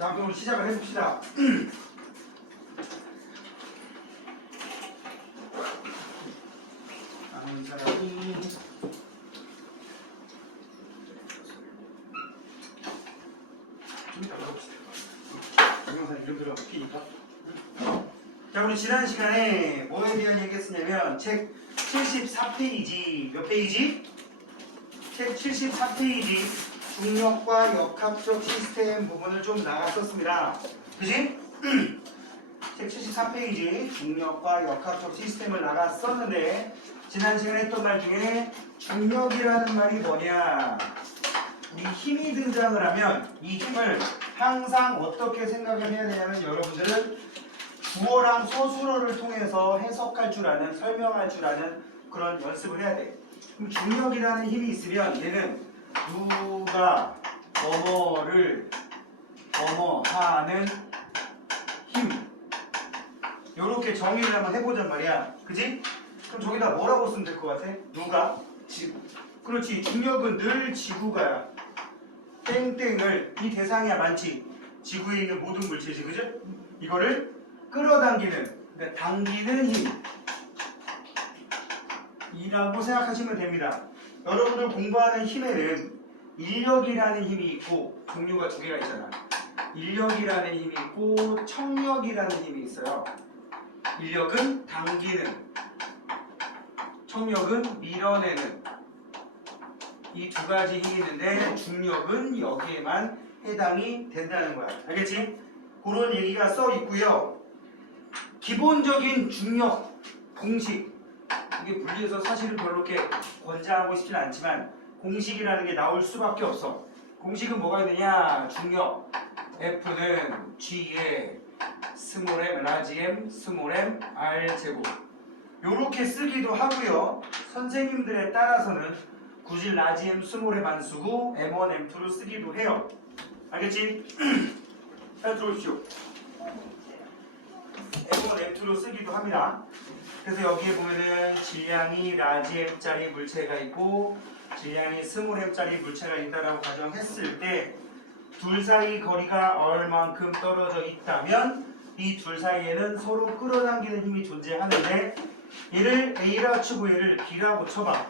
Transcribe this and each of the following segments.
자, 그럼 시작을 해봅시다. 아는 사람이 좀 이따 물어봅시다. 동영상 이름 들어가 웃기니까. 자, 우리 지난 시간에 뭐에 대한 얘기 했었냐면 책 74페이지 몇 페이지? 책 74페이지 중력과 역학적 시스템 부분을 좀 나갔었습니다. 그지? 책 74페이지 중력과 역학적 시스템을 나갔었는데 지난 시간에 했던 말 중에 중력이라는 말이 뭐냐? 이 힘이 등장을 하면 이 힘을 항상 어떻게 생각을 해야 되냐면 여러분들은 주어랑 서술어를 통해서 해석할 줄 아는, 설명할 줄 아는 그런 연습을 해야 돼. 그럼 중력이라는 힘이 있으면 얘는 누가 뭐뭐를 뭐뭐하는 힘, 요렇게 정의를 한번 해보잔 말이야. 그지? 그럼 저기다 뭐라고 쓰면 될 것 같아? 누가? 지구. 그렇지. 중력은 늘 지구가야. 땡땡을, 이 대상이야 많지. 지구에 있는 모든 물체지. 그죠? 이거를 끌어당기는, 그러니까 당기는 힘 이라고 생각하시면 됩니다. 여러분들 공부하는 힘에는 인력이라는 힘이 있고 종류가 두 개가 있잖아. 인력이라는 힘이 있고 청력이라는 힘이 있어요. 인력은 당기는, 청력은 밀어내는, 이 두 가지 힘이 있는데 중력은 여기에만 해당이 된다는 거야. 알겠지? 그런 얘기가 써 있고요. 기본적인 중력 공식, 이게 물리에서 사실은 별로 이렇게 권장하고 싶진 않지만 공식이라는 게 나올 수밖에 없어. 공식은 뭐가 있느냐? 중력 F는 G에 스몰 m 라지 m 스몰 m r 제곱, 요렇게 쓰기도 하고요. 선생님들에 따라서는 굳이 라지 m 스몰 m 안 쓰고 m1 m2로 쓰기도 해요. 알겠지? 잘 들어오십시오. M1 m2로 쓰기도 합니다. 그래서 여기에 보면은 질량이 라지 m짜리 물체가 있고 질량이 스몰 m짜리 물체가 있다라고 가정했을 때 둘 사이 거리가 얼만큼 떨어져 있다면 이 둘 사이에는 서로 끌어당기는 힘이 존재하는데 얘를 A라 치고 얘를 B라고 쳐봐.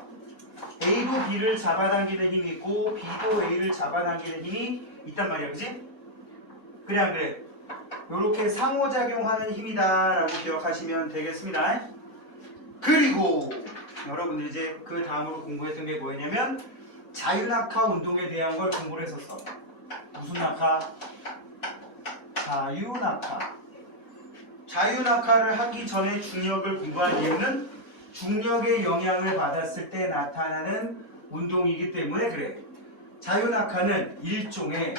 A도 B를 잡아당기는 힘이 있고 B도 A를 잡아당기는 힘이 있단 말이야. 그지? 그래 안 그래? 요렇게 상호작용하는 힘이다 라고 기억하시면 되겠습니다. 그리고 여러분들 이제 그 다음으로 공부했던 게 뭐였냐면 자유낙하 운동에 대한 걸 공부를 했었어. 무슨 낙하? 자유낙하. 자유낙하를 하기 전에 중력을 공부한 이유는 중력의 영향을 받았을 때 나타나는 운동이기 때문에 그래. 자유낙하는 일종의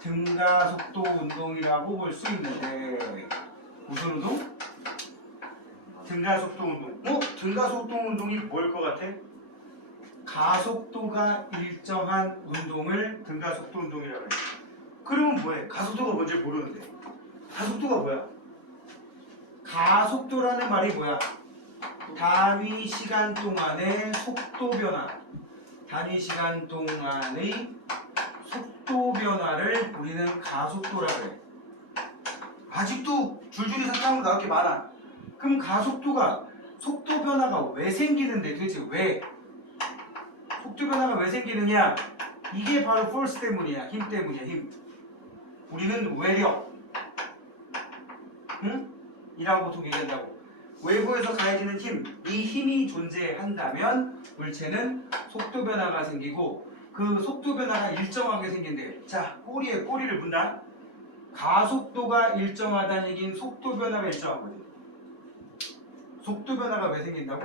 등가속도 운동이라고 볼 수 있는데 무슨 운동? 등가속도 운동. 등가속도 운동이 뭘 것 같아? 가속도가 일정한 운동을 등가속도 운동이라고 해. 그러면 뭐해? 가속도가 뭔지 모르는데. 가속도가 뭐야? 가속도라는 말이 뭐야? 단위 시간 동안의 속도 변화. 단위 시간 동안의 속도 변화를 우리는 가속도라고 해. 아직도 줄줄이 사탕으로 나올 게 많아. 그럼 가속도가, 속도 변화가 왜 생기는데 도대체 왜? 속도 변화가 왜 생기느냐? 이게 바로 force 때문이야. 힘 때문이야. 힘. 우리는 외력, 응? 이라고 보통 얘기한다고. 외부에서 가해지는 힘, 이 힘이 존재한다면 물체는 속도 변화가 생기고 그 속도 변화가 일정하게 생긴대. 자, 꼬리에 꼬리를 문다. 가속도가 일정하다는 얘기는 속도 변화가 일정하거든. 속도 변화가 왜 생긴다고?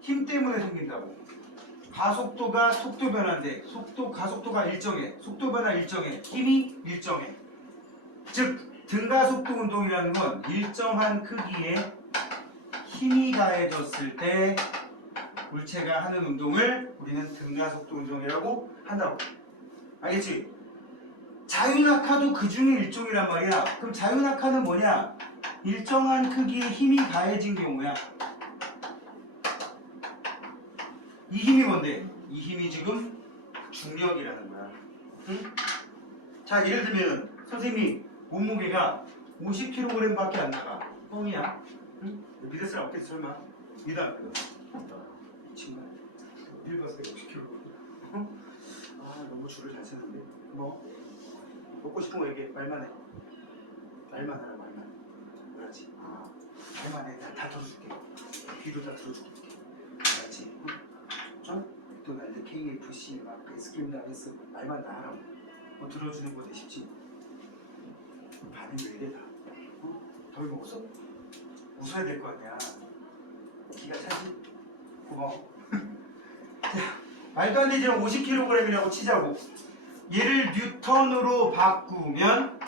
힘 때문에 생긴다고. 가속도가 속도 변화인데 가속도가 일정해. 속도 변화 일정해. 힘이 일정해. 즉 등가속도 운동이라는 건 일정한 크기의 힘이 가해졌을 때 물체가 하는 운동을 우리는 등가속도 운동이라고 한다고. 알겠지? 자유낙하도 그 중에 일종이란 말이야. 그럼 자유낙하는 뭐냐? 일정한 크기의 힘이 가해진 경우야. 이 힘이 뭔데? 이 힘이 지금 중력이라는 거야. 응? 자, 예를 들면 선생님이 몸무게가 50kg 밖에 안 나가. 뻥이야. 응? 믿을 사람 없겠지 설마. 믿어 안 믿어? 정말 1번에 50kg. 아, 너무 줄을 잘 쓰는데. 뭐 먹고 싶은 거 얘기해. 말만 해. 말만 하라 말만. 그렇지. 아, 말만 해. 다 들어줄게. 귀도 다 들어줄게. 그렇지. 응? 맥도날드, KFC, 막 SK라면서 말만 다 하라고. 뭐 들어주는 거 되십지. 반응이 왜 이래 다. 어? 덜 먹었어? 웃어야 될 거 아니야. 기가 차지? 고마워. 자, 말도 안 되지만 50kg이라고 치자고. 얘를 뉴턴으로 바꾸면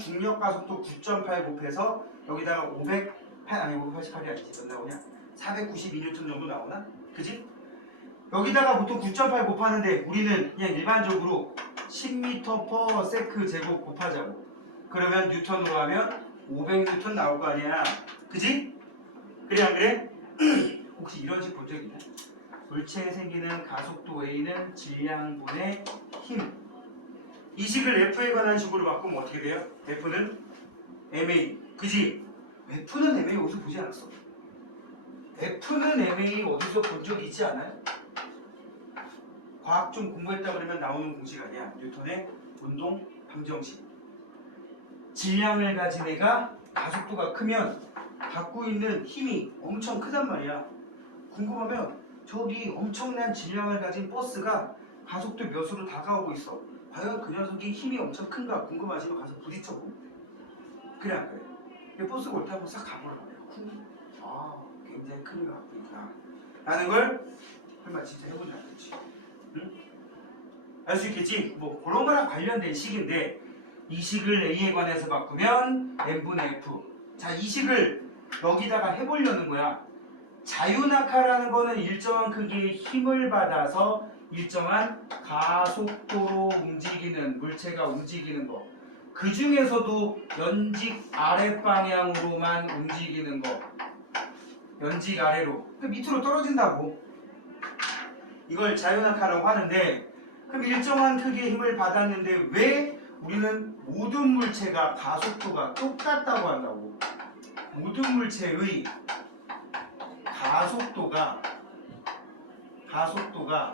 중력 가속도 9.8 곱해서 여기다가 588이 아니지. 몇 나오냐? 492N 정도 나오나? 그지? 여기다가 보통 9.8 곱하는데 우리는 그냥 일반적으로 10m/s 제곱 곱하자고. 그러면 뉴턴으로 하면 500N 나올 거 아니야. 그지? 그래 안 그래? 혹시 이런 식 본 적 있나? 물체에 생기는 가속도 A는 질량분의 힘. 이 식을 F에 관한 식으로 바꾸면 어떻게 돼요? F는 MA. 그지? F는 MA 어디서 보지 않았어? F는 MA 어디서 본 적 있지 않아요? 과학 좀 공부했다 그러면 나오는 공식 아니야. 뉴턴의 운동 방정식. 질량을 가진 애가 가속도가 크면 갖고 있는 힘이 엄청 크단 말이야. 궁금하면 저기 엄청난 질량을 가진 버스가 가속도 몇으로 다가오고 있어. 과연 그 녀석이 힘이 엄청 큰가 궁금하시면 가서 부딪혀 보면 돼. 그래 안 그래? 버스가 올 때 한번 싹 가보라고 그래. 아, 굉장히 큰 힘을 갖고 있구나 라는 걸 설마 진짜 해보지 않겠지. 응? 알 수 있겠지? 뭐 그런 거랑 관련된 식인데 이 식을 A에 관해서 바꾸면 n분의 F. 자, 이 식을 여기다가 해보려는 거야. 자유낙하라는 거는 일정한 크기의 힘을 받아서 일정한 가속도로 움직이는 물체가 움직이는 거. 그 중에서도 연직 아래 방향으로만 움직이는 거. 연직 아래로. 밑으로 떨어진다고. 이걸 자유낙하라고 하는데 그럼 일정한 크기의 힘을 받았는데 왜 우리는 모든 물체가 가속도가 똑같다고 한다고? 모든 물체의 가속도가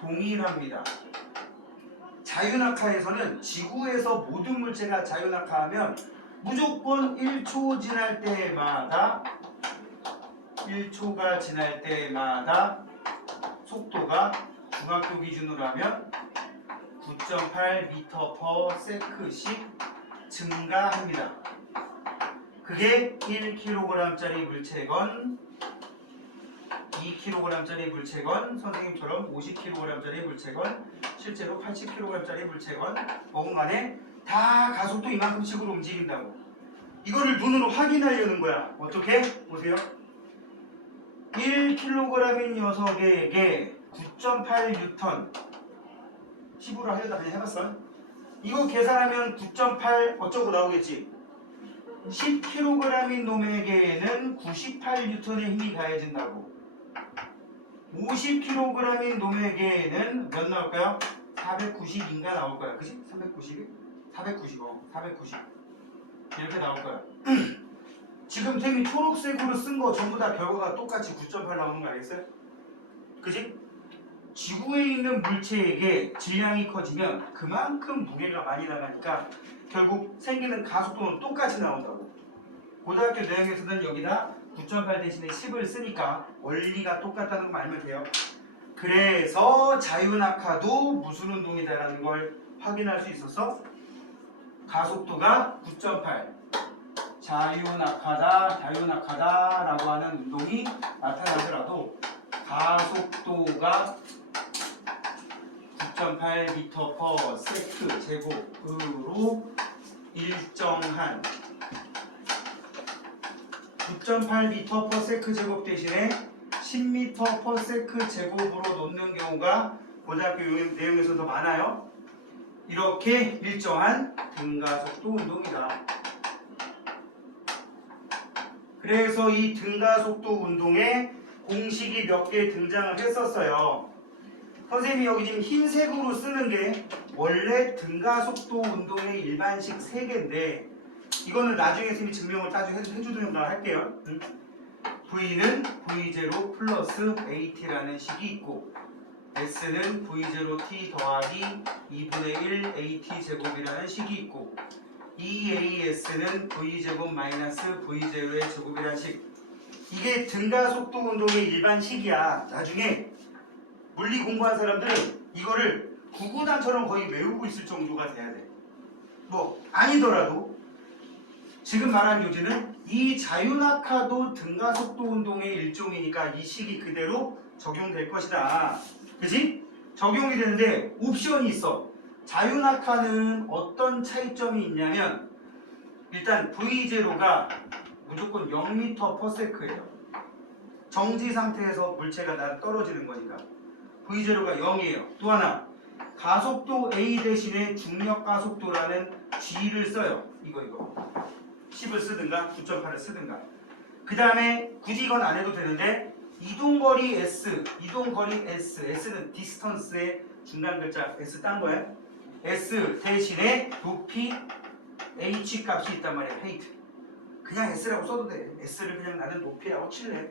동일합니다. 자유낙하에서는 지구에서 모든 물체가 자유낙하하면 무조건 1초 지날 때마다 1초가 지날 때마다 속도가 중학교 기준으로 하면 9.8m/s씩 증가합니다. 그게 1kg짜리 물체건 2kg짜리 물체건 선생님처럼 50kg짜리 물체건 실제로 80kg짜리 물체건 뭐건 간에 다 가속도 이만큼씩으로 움직인다고. 이거를 눈으로 확인하려는 거야. 어떻게? 보세요. 1kg인 녀석에게 9.8N 10으로 하려다 그냥 해봤어. 이거 계산하면 9.8 어쩌고 나오겠지. 10kg인 놈에게는 98N의 힘이 가해진다고. 50kg인 놈에게는 몇 나올까요? 490인가 나올 거야. 그치? 390? 490. 이렇게 나올 거야. 지금 템이 초록색으로 쓴 거 전부 다 결과가 똑같이 9.8 나오는 거 알겠어요? 그치? 지구에 있는 물체에게 질량이 커지면 그만큼 무게가 많이 나가니까 결국 생기는 가속도는 똑같이 나온다고. 고등학교 내용에서는 여기다 9.8 대신에 10을 쓰니까 원리가 똑같다는 거 알면 돼요. 그래서 자유낙하도 무슨 운동이다라는 걸 확인할 수 있어서 가속도가 9.8 자유낙하다라고 하는 운동이 나타나더라도 가속도가 9.8m/s 제곱으로 일정한 9.8m/s 제곱 대신에 10m/s 제곱으로 놓는 경우가 고등학교 내용에서 더 많아요. 이렇게 일정한 등가속도 운동이다. 그래서 이 등가속도 운동에 공식이 몇 개 등장을 했었어요. 선생님이 여기 지금 흰색으로 쓰는 게 원래 등가속도 운동의 일반식 3개인데 이거는 나중에 선생님이 증명을 따져 해주도록 할게요. V는 V0 플러스 AT라는 식이 있고 S는 V0T 더하기 2분의 1 AT 제곱이라는 식이 있고 EAS는 V제곱 마이너스 V0의 제곱이라는 식. 이게 등가속도 운동의 일반식이야. 나중에 물리 공부한 사람들은 이거를 구구단처럼 거의 외우고 있을 정도가 돼야 돼. 뭐 아니더라도 지금 말한 요지는 이 자유낙하도 등가속도 운동의 일종이니까 이 식이 그대로 적용될 것이다. 그지? 적용이 되는데 옵션이 있어. 자유낙하는 어떤 차이점이 있냐면 일단 V0가 무조건 0m/s예요. 정지 상태에서 물체가 날 떨어지는 거니까 V0가 0이에요. 또 하나 가속도 A 대신에 중력 가속도라는 G를 써요. 이거 10을 쓰든가 9.8을 쓰든가. 그 다음에 굳이 이건 안 해도 되는데 이동거리 S, 이동거리 S, S는 디스턴스의 중간 글자 S 딴 거야. S 대신에 높이 H 값이 있단 말이야. height. 그냥 S라고 써도 돼. S를 그냥 나는 높이라고 칠래.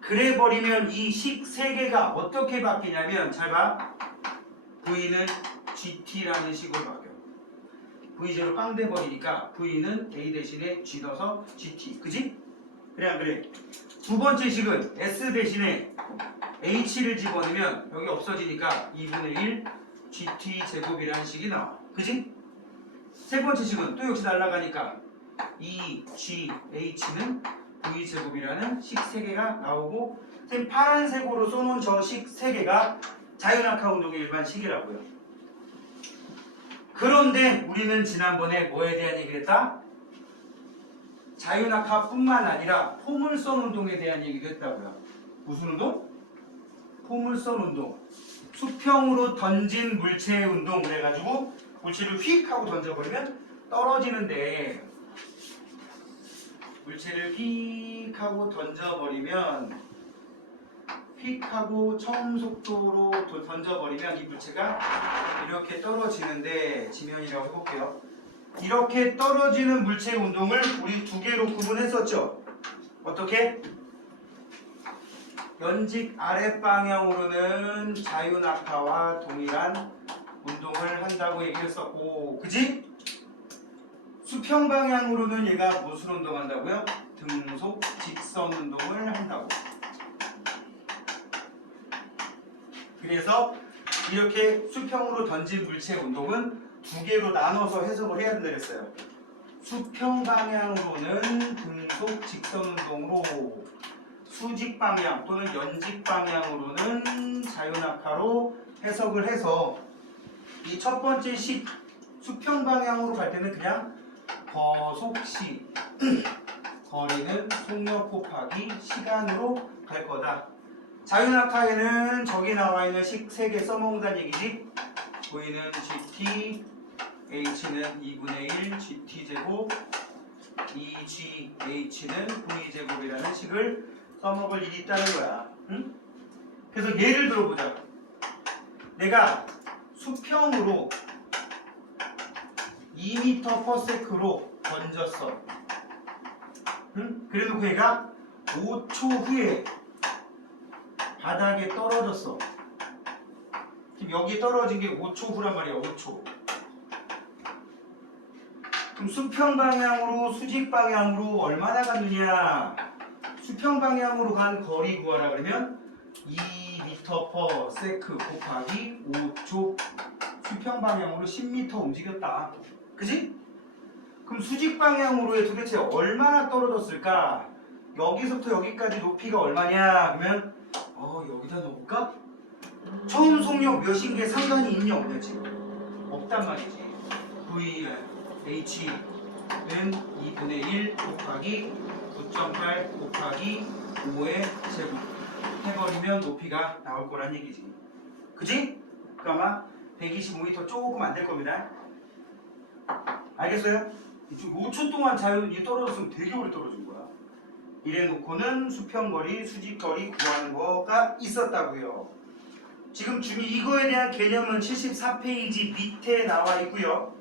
그래 버리면 이 식 3개가 어떻게 바뀌냐면 잘 봐. V는 GT라는 식으로 바뀌어. V0 빵 돼버리니까 V는 A 대신에 G 넣어서 GT. 그지? 그래 안 그래? 두 번째 식은 S 대신에 H를 집어넣으면 여기 없어지니까 2분의 1 GT 제곱이라는 식이 나와. 그지? 세 번째 식은 또 역시 날아가니까 2GH는 V제곱이라는 식 3개가 나오고 선생님 파란색으로 써놓은 저 식 3개가 자유낙하 운동의 일반 식이라고요. 그런데 우리는 지난번에 뭐에 대한 얘기를 했다? 자유낙하뿐만 아니라 포물선 운동에 대한 얘기도 했다고요. 무슨 운동? 포물선 운동. 수평으로 던진 물체의 운동 그래가지고 물체를 휙 하고 던져버리면 떨어지는데 물체를 휙 하고 던져버리면 휙 하고 처음 속도로 던져버리면 이 물체가 이렇게 떨어지는데 지면이라고 해볼게요. 이렇게 떨어지는 물체의 운동을 우리 2개로 구분했었죠. 어떻게? 연직 아랫방향으로는 자유낙하와 동일한 운동을 한다고 얘기했었고, 그지? 수평 방향으로는 얘가 무슨 운동한다고요? 등속 직선 운동을 한다고. 그래서 이렇게 수평으로 던진 물체 운동은 2개로 나눠서 해석을 해야 된다 그랬어요. 수평 방향으로는 등속 직선 운동으로, 수직 방향 또는 연직 방향으로는 자유낙하로 해석을 해서 이 첫 번째 식 수평 방향으로 갈 때는 그냥 거속시 거리는 속력 곱하기 시간으로 갈 거다. 자유낙하에는 저기 나와 있는 식 3개 써먹는다는 얘기지. V는 GT, H는 2분의 1 GT제곱, 2GH는 V제곱이라는 식을 써먹을 일이 있다는 거야. 응? 그래서 예를 들어보자. 내가 수평으로 2m/s로 던졌어. 응? 그래놓고 얘가 5초 후에 바닥에 떨어졌어. 지금 여기 떨어진 게 5초 후란 말이야. 5초. 그럼 수평 방향으로 수직 방향으로 얼마나 갔느냐? 수평 방향으로 간 거리 구하라 그러면 2m/s 곱하기 5초. 수평 방향으로 10m 움직였다. 그지? 그럼 수직 방향으로에 도대체 얼마나 떨어졌을까? 여기서부터 여기까지 높이가 얼마냐? 그러면 여기다 넣어볼까? 처음 속력 몇인 게 상관이 있냐 없냐 지금? 없단 말이지. H는 2분의 1 곱하기 9.8 곱하기 5의 제곱 해버리면 높이가 나올 거란 얘기지. 그지? 그러니까 아마 125m 조금 안 될 겁니다. 알겠어요? 5초 동안 자연이 떨어졌으면 되게 오래 떨어진 거야. 이래 놓고는 수평거리, 수직거리 구하는 거가 있었다고요. 지금 이거에 대한 개념은 74페이지 밑에 나와 있고요.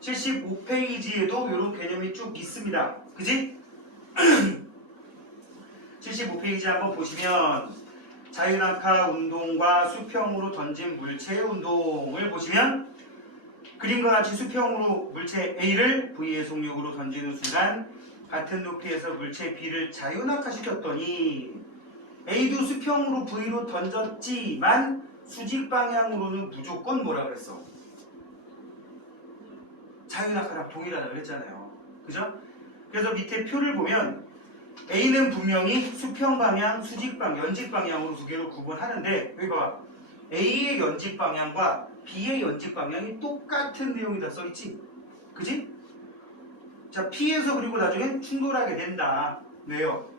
75페이지에도 이런 개념이 쭉 있습니다. 그지? 75페이지 한번 보시면 자유낙하 운동과 수평으로 던진 물체의 운동을 보시면 그림과 같이 수평으로 물체 A를 V의 속력으로 던지는 순간 같은 높이에서 물체 B를 자유낙하시켰더니 A도 수평으로 V로 던졌지만 수직 방향으로는 무조건 뭐라 그랬어? 자유낙하랑 동일하다 그랬잖아요. 그죠? 그래서 밑에 표를 보면 A는 분명히 수평 방향, 수직 방향, 연직 방향으로 두 개로 구분하는데 여기 봐봐. A의 연직 방향과 B의 연직 방향이 똑같은 내용이 다 써있지? 그지? 자, P에서 그리고 나중엔 충돌하게 된다. 왜요?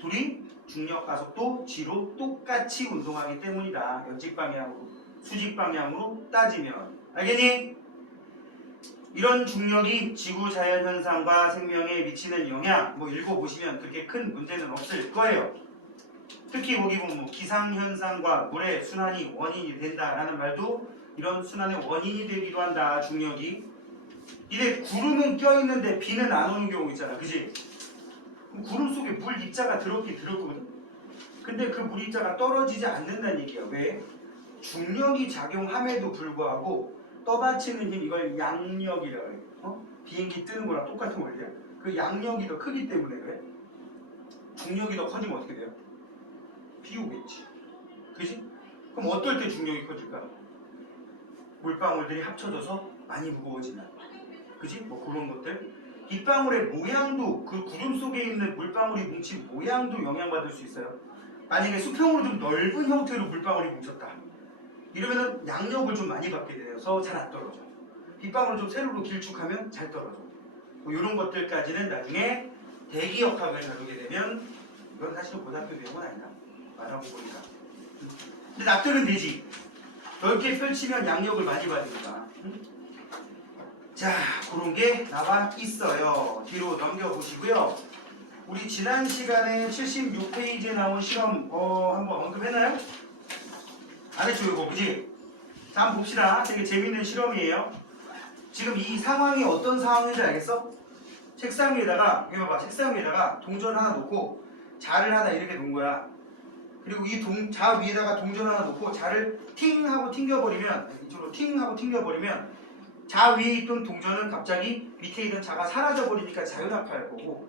둘이 중력 가속도 G로 똑같이 운동하기 때문이다. 연직 방향으로, 수직 방향으로 따지면. 알겠니? 이런 중력이 지구 자연 현상과 생명에 미치는 영향 뭐 읽어보시면 그렇게 큰 문제는 없을 거예요. 특히 거기 보면 뭐 기상 현상과 물의 순환이 원인이 된다라는 말도 이런 순환의 원인이 되기도 한다. 중력이. 이래 구름은 껴있는데 비는 안 오는 경우 있잖아. 그지? 구름 속에 물 입자가 들었긴 들었거든. 근데 그 물 입자가 떨어지지 않는다는 얘기야. 왜? 중력이 작용함에도 불구하고 떠받치는 힘, 이걸 양력이라고 해. 비행기 뜨는 거랑 똑같은 원리야. 그 양력이 더 크기 때문에 그래. 중력이 더 커지면 어떻게 돼요? 비 오겠지. 그지? 그럼 어떨 때 중력이 커질까? 물방울들이 합쳐져서 많이 무거워지면. 그지? 뭐 그런 것들. 빗방울의 모양도 그 구름 속에 있는 물방울이 뭉친 모양도 영향받을 수 있어요. 만약에 수평으로 좀 넓은 형태로 물방울이 뭉쳤다. 이러면은 양력을 좀 많이 받게 되어서 잘 안 떨어져. 빗방울을 좀 세로로 길쭉하면 잘 떨어져. 뭐 이런 것들까지는 나중에 대기역학을 다루게 되면 이건 사실 고등학교 배운 건 아니다. 말하고 보니까. 근데 납득은 되지. 넓게 펼치면 양력을 많이 받으니까. 자, 그런 게 나와 있어요. 뒤로 넘겨보시고요. 우리 지난 시간에 76페이지에 나온 실험 한번 언급했나요? 안 했죠 이거 그지? 자 한번 봅시다. 되게 재밌는 실험이에요. 지금 이 상황이 어떤 상황인지 알겠어? 책상 위에다가 이거 봐봐. 책상 위에다가 동전 하나 놓고 자를 하나 이렇게 놓은 거야. 그리고 이 자 위에다가 동전 하나 놓고 자를 팅 하고 튕겨버리면 이쪽으로 팅 하고 튕겨버리면 자 위에 있던 동전은 갑자기 밑에 있던 자가 사라져버리니까 자유낙하할 거고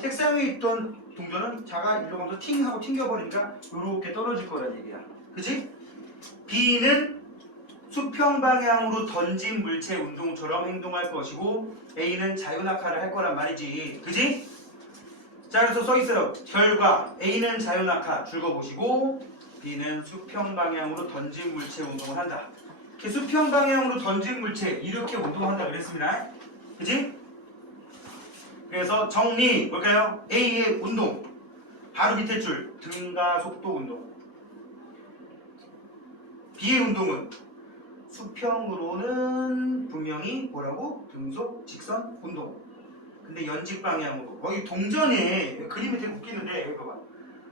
책상 위에 있던 동전은 자가 일로 가면서 팅 하고 튕겨버리니까 이렇게 떨어질 거란 얘기야. 그치? B는 수평 방향으로 던진 물체 운동처럼 행동할 것이고 A는 자유낙하를 할 거란 말이지. 그지? 자 그래서 써있어요. 결과 A는 자유낙하 줄거보시고 B는 수평 방향으로 던진 물체 운동을 한다. 이렇게 수평 방향으로 던진 물체 이렇게 운동한다 그랬습니다. 그지? 그래서 정리 뭘까요? A의 운동 바로 밑에 줄 등가 속도 운동. B의 운동은 수평으로는 분명히 뭐라고? 등속 직선 운동. 근데 연직 방향으로 거기 동전에 그림이 되게 웃기는데 여기 봐봐.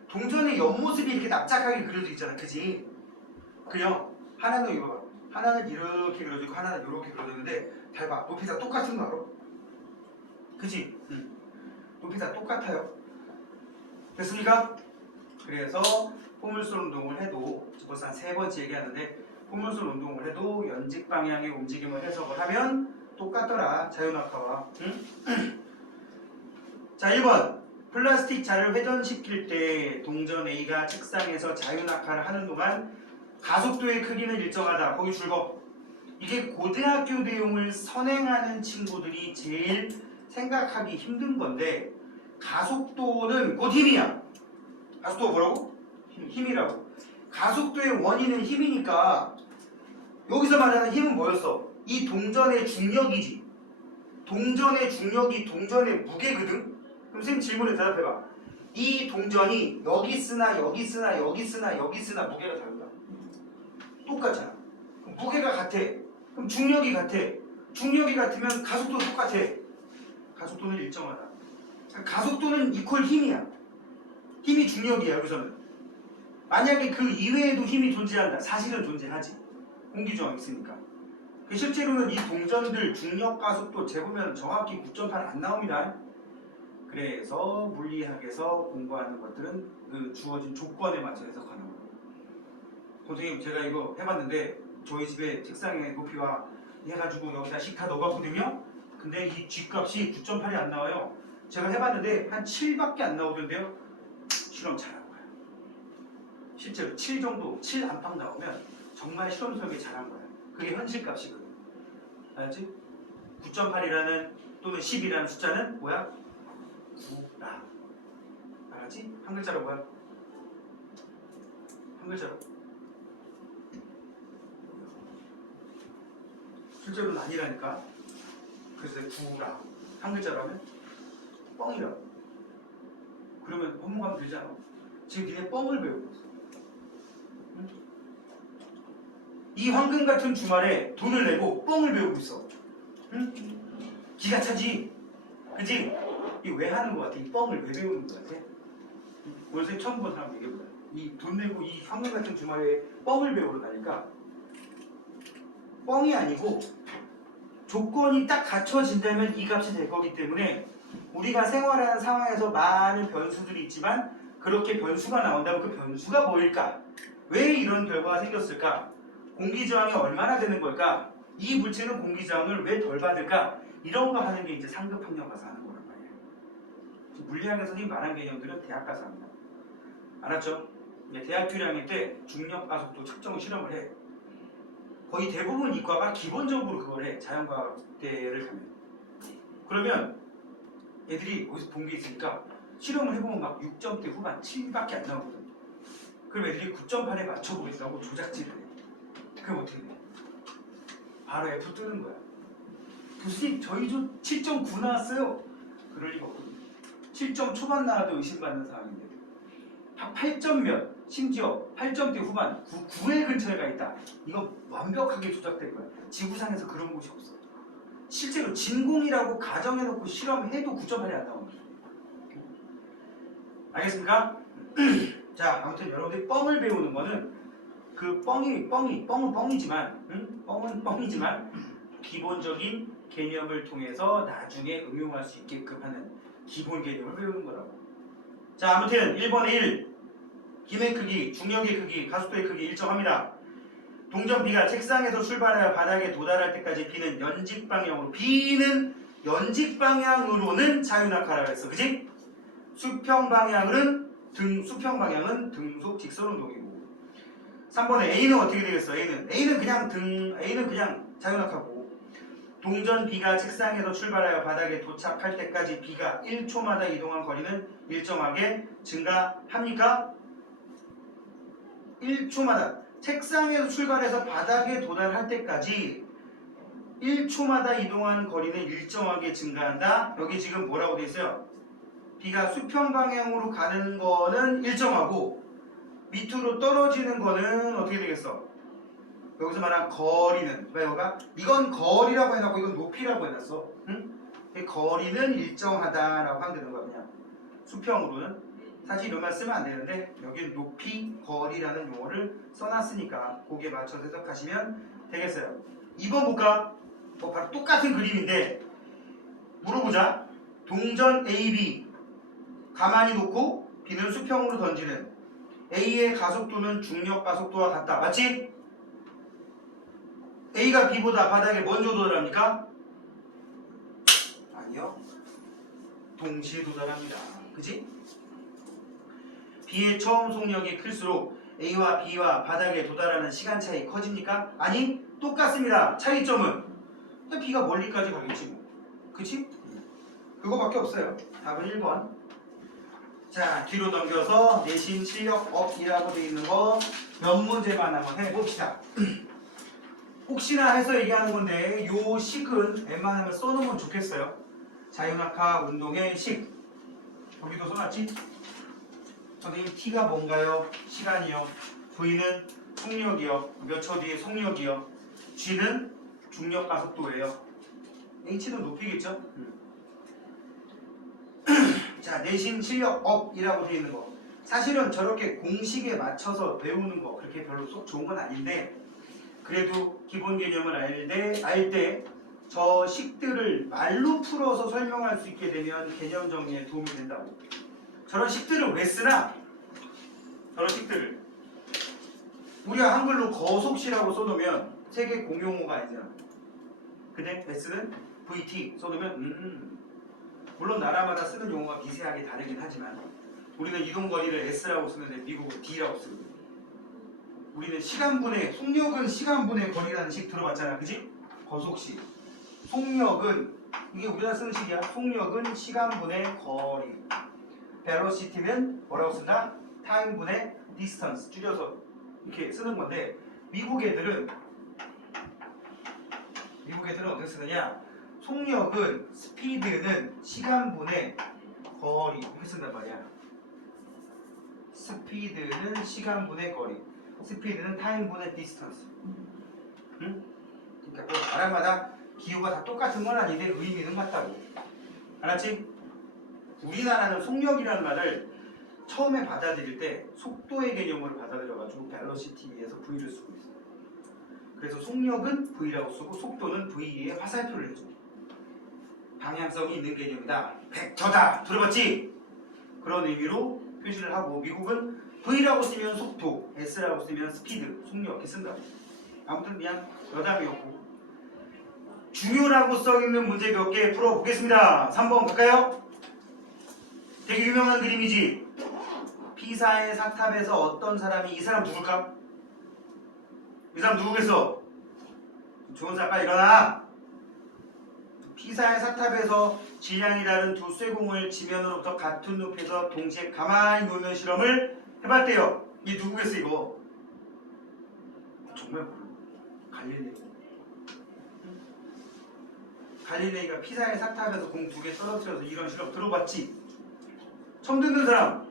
동전의 옆모습이 이렇게 납작하게 그려져 있잖아. 그지? 그냥 하나는 이거 봐봐. 하나는 이렇게 그려져 있고 하나는 이렇게 그려져 있는데 잘 봐. 높이 다 똑같은 거 알아? 그지? 높이 다 똑같아요. 됐습니까? 그래서 포물선 운동을 해도 벌써 한 3번째 얘기하는데 포물선 운동을 해도 연직 방향의 움직임을 해석을 하면 똑같더라. 자유낙하와. 응? 자 1번 플라스틱 자를 회전시킬 때 동전 A가 책상에서 자유낙하를 하는 동안 가속도의 크기는 일정하다. 거기 줄거. 이게 고등학교 내용을 선행하는 친구들이 제일 생각하기 힘든 건데 가속도는 곧 힘이야. 가속도가 뭐라고? 힘이라고. 가속도의 원인은 힘이니까 여기서 말하는 힘은 뭐였어? 이 동전의 중력이지. 동전의 중력이 동전의 무게거든? 그럼 선생님 질문에 대답해봐. 이 동전이 여기 쓰나 여기 쓰나 여기 쓰나 여기 쓰나 무게가 다른가? 똑같잖아. 그럼 무게가 같아. 그럼 중력이 같아. 중력이 같으면 가속도 똑같아. 가속도는 일정하다. 가속도는 이퀄 힘이야. 힘이 중력이야 여기서는. 만약에 그 이외에도 힘이 존재한다. 사실은 존재하지. 공기저항이 있으니까. 실제로는 이 동전들 중력 가속도 재보면 정확히 9.8 안 나옵니다. 그래서 물리학에서 공부하는 것들은 그 주어진 조건에 맞춰 해석하는 거예요. 선생님 제가 이거 해봤는데 저희 집에 책상에 높이와 해가지고 여기다 식타 넣어봤거든요. 근데 이 G값이 9.8이 안 나와요. 제가 해봤는데 한 7밖에 안 나오던데요. 실험 잘한 거예요. 실제로 7 정도, 7 안팎 나오면 정말 실험스럽게 잘한 거예요. 그게 현실값이거든요. 알았지? 9.8이라는 또는 10이라는 숫자는 뭐야? 9라. 알았지? 한 글자로 뭐야? 한 글자로. 실제로는 아니라니까. 그래서 9라. 한 글자로 하면 뻥이라. 그러면 법문가면 되잖아. 지금 니네 뻥을 배우고 있어. 응? 이 황금 같은 주말에 돈을 내고 뻥을 배우고 있어. 응? 기가 차지. 그치? 이거 왜 하는 것 같아? 이 뻥을 왜 배우는 것 같아? 오늘 선생님 처음 본 사람 얘기해보자. 이 돈 내고 이 황금 같은 주말에 뻥을 배우러 가니까 뻥이 아니고 조건이 딱 갖춰진다면 이 값이 될 거기 때문에 우리가 생활하는 상황에서 많은 변수들이 있지만 그렇게 변수가 나온다면 그 변수가 뭐일까? 왜 이런 결과가 생겼을까? 공기저항이 얼마나 되는 걸까? 이 물체는 공기저항을 왜 덜 받을까? 이런 거 하는 게 이제 상급 학년 가서 하는 거란 말이에요. 물리학에서 선생님 말한 개념들은 대학 가서 합니다. 알았죠? 대학교 1학년 때 중력가속도 측정 실험을 해. 거의 대부분 이과가 기본적으로 그걸 해. 자연과학대를 가면. 그러면 애들이 어디서 본 게 있으니까 실험을 해보면 막 6점대 후반 7밖에 안 나오거든. 그럼 애들이 9.8에 맞춰보겠다고 조작질을 해. 그럼 어떻게 돼? 바로 F 뜨는 거야. 교수님 저희 조 7.9 나왔어요. 그럴 리가 없거든요. 7점 초반 나와도 의심받는 상황인데 8점 몇, 심지어 8점대 후반 9의 근처에 가 있다. 이거 완벽하게 조작된 거야. 지구상에서 그런 곳이 없어. 실제로 진공이라고 가정해놓고 실험해도 9.8이 안 나옵니다. 알겠습니까? 자, 아무튼 여러분들이 뻥을 배우는 거는 그 뻥은 뻥이지만 뻥은 뻥이지만 기본적인 개념을 통해서 나중에 응용할 수 있게끔 하는 기본 개념을 배우는 거라고. 자, 아무튼 1번에 1 힘의 크기, 중력의 크기, 가속도의 크기 일정합니다. 동전 B가 책상에서 출발하여 바닥에 도달할 때까지 B는 연직 방향으로 자유낙하라고 했어. 그치? 수평 방향은 등속 직선 운동이고. 3번에 A는 어떻게 되겠어? A는 그냥 자유낙하고. 동전 B가 책상에서 출발하여 바닥에 도착할 때까지 B가 1초마다 이동한 거리는 일정하게 증가합니까? 1초마다 책상에서 출발해서 바닥에 도달할 때까지 1초마다 이동하는 거리는 일정하게 증가한다. 여기 지금 뭐라고 돼 있어요? B가 수평 방향으로 가는 거는 일정하고 밑으로 떨어지는 거는 어떻게 되겠어? 여기서 말한 거리는 이건 거리라고 해놓고 이건 높이라고 해놨어. 응? 거리는 일정하다라고 하면 되는 거야. 그냥 수평으로는. 사실 이런 말 쓰면 안 되는데 여기 높이, 거리라는 용어를 써놨으니까 거기에 맞춰서 해석하시면 되겠어요. 2번 볼까? 바로 똑같은 그림인데 물어보자. 동전 A, B 가만히 놓고 B는 수평으로 던지는 A의 가속도는 중력 가속도와 같다. 맞지? A가 B보다 바닥에 먼저 도달합니까? 아니요. 동시에 도달합니다. 그치? B의 처음 속력이 클수록 A와 B와 바닥에 도달하는 시간 차이 커집니까? 아니, 똑같습니다. 차이점은 B가 멀리까지 가겠지 뭐. 그치? 그거밖에 없어요. 답은 1번. 자, 뒤로 넘겨서 내신 실력 업이라고 되어 있는 거 몇 문제만 한번 해봅시다. 혹시나 해서 얘기하는 건데 요 식은 웬만하면 써놓으면 좋겠어요. 자유낙하 운동의 식. 여기도 써놨지? 선생님 T가 뭔가요? 시간이요. V는 속력이요. 몇 초 뒤에 속력이요. G는 중력 가속도예요. H는 높이겠죠? 자, 내신 실력 업이라고 되어 있는 거. 사실은 저렇게 공식에 맞춰서 배우는 거 그렇게 별로 속 좋은 건 아닌데 그래도 기본 개념을 알 때 저 식들을 말로 풀어서 설명할 수 있게 되면 개념 정리에 도움이 된다고. 저런 식들을 왜 쓰나? 저런 식들을 우리가 한글로 거속시라고 써놓으면 세계 공용어가 아니잖아. 근데 S는 VT 써놓으면 물론 나라마다 쓰는 용어가 미세하게 다르긴 하지만 우리는 이동거리를 S라고 쓰는데 미국은 D라고 쓰거든. 우리는 시간분의 속력은 시간분의 거리라는 식 들어봤잖아, 그지? 거속시. 속력은 이게 우리가 쓰는 식이야. 속력은 시간분의 거리. velocity는 뭐라고 쓴다? time분의 distance 줄여서 이렇게 쓰는 건데 미국 애들은 어떻게 쓰느냐? 속력은 스피드는 시간분의 거리 이렇게 쓴단 말이야. 스피드는 시간분의 거리. 스피드는 타임분의 디스턴스. 응? 그러니까 뭐 나라마다 기호가 다 똑같은 건 아닌데 의미는 같다고. 알았지? 우리나라는 속력이라는 말을 처음에 받아들일 때 속도의 개념으로 받아들여가지고 velocity에서 V를 쓰고 있어. 그래서 속력은 V라고 쓰고 속도는 V에 화살표를 해줘. 방향성이 있는 개념이다. 벡터다. 들어봤지? 그런 의미로 표시를 하고 미국은 V라고 쓰면 속도, S라고 쓰면 스피드, 속력 이렇게 쓴다고. 아무튼 그냥 여담이었고 중요라고 써있는 문제 몇 개 풀어보겠습니다. 3번 갈까요? 되게 유명한 그림이지. 피사의 사탑에서 어떤 사람이 이 사람 누굴까? 이 사람 누구겠어? 좋은 사람 빨리 일어나. 피사의 사탑에서 질량이 다른 두 쇠공을 지면으로부터 같은 높이에서 동시에 가만히 놓는 실험을 해봤대요. 이 누구겠어 이거? 정말 갈릴레이. 갈릴레이가 피사의 사탑에서 공 두 개 떨어뜨려서 이런 실험 들어봤지? 처음 듣는 사람?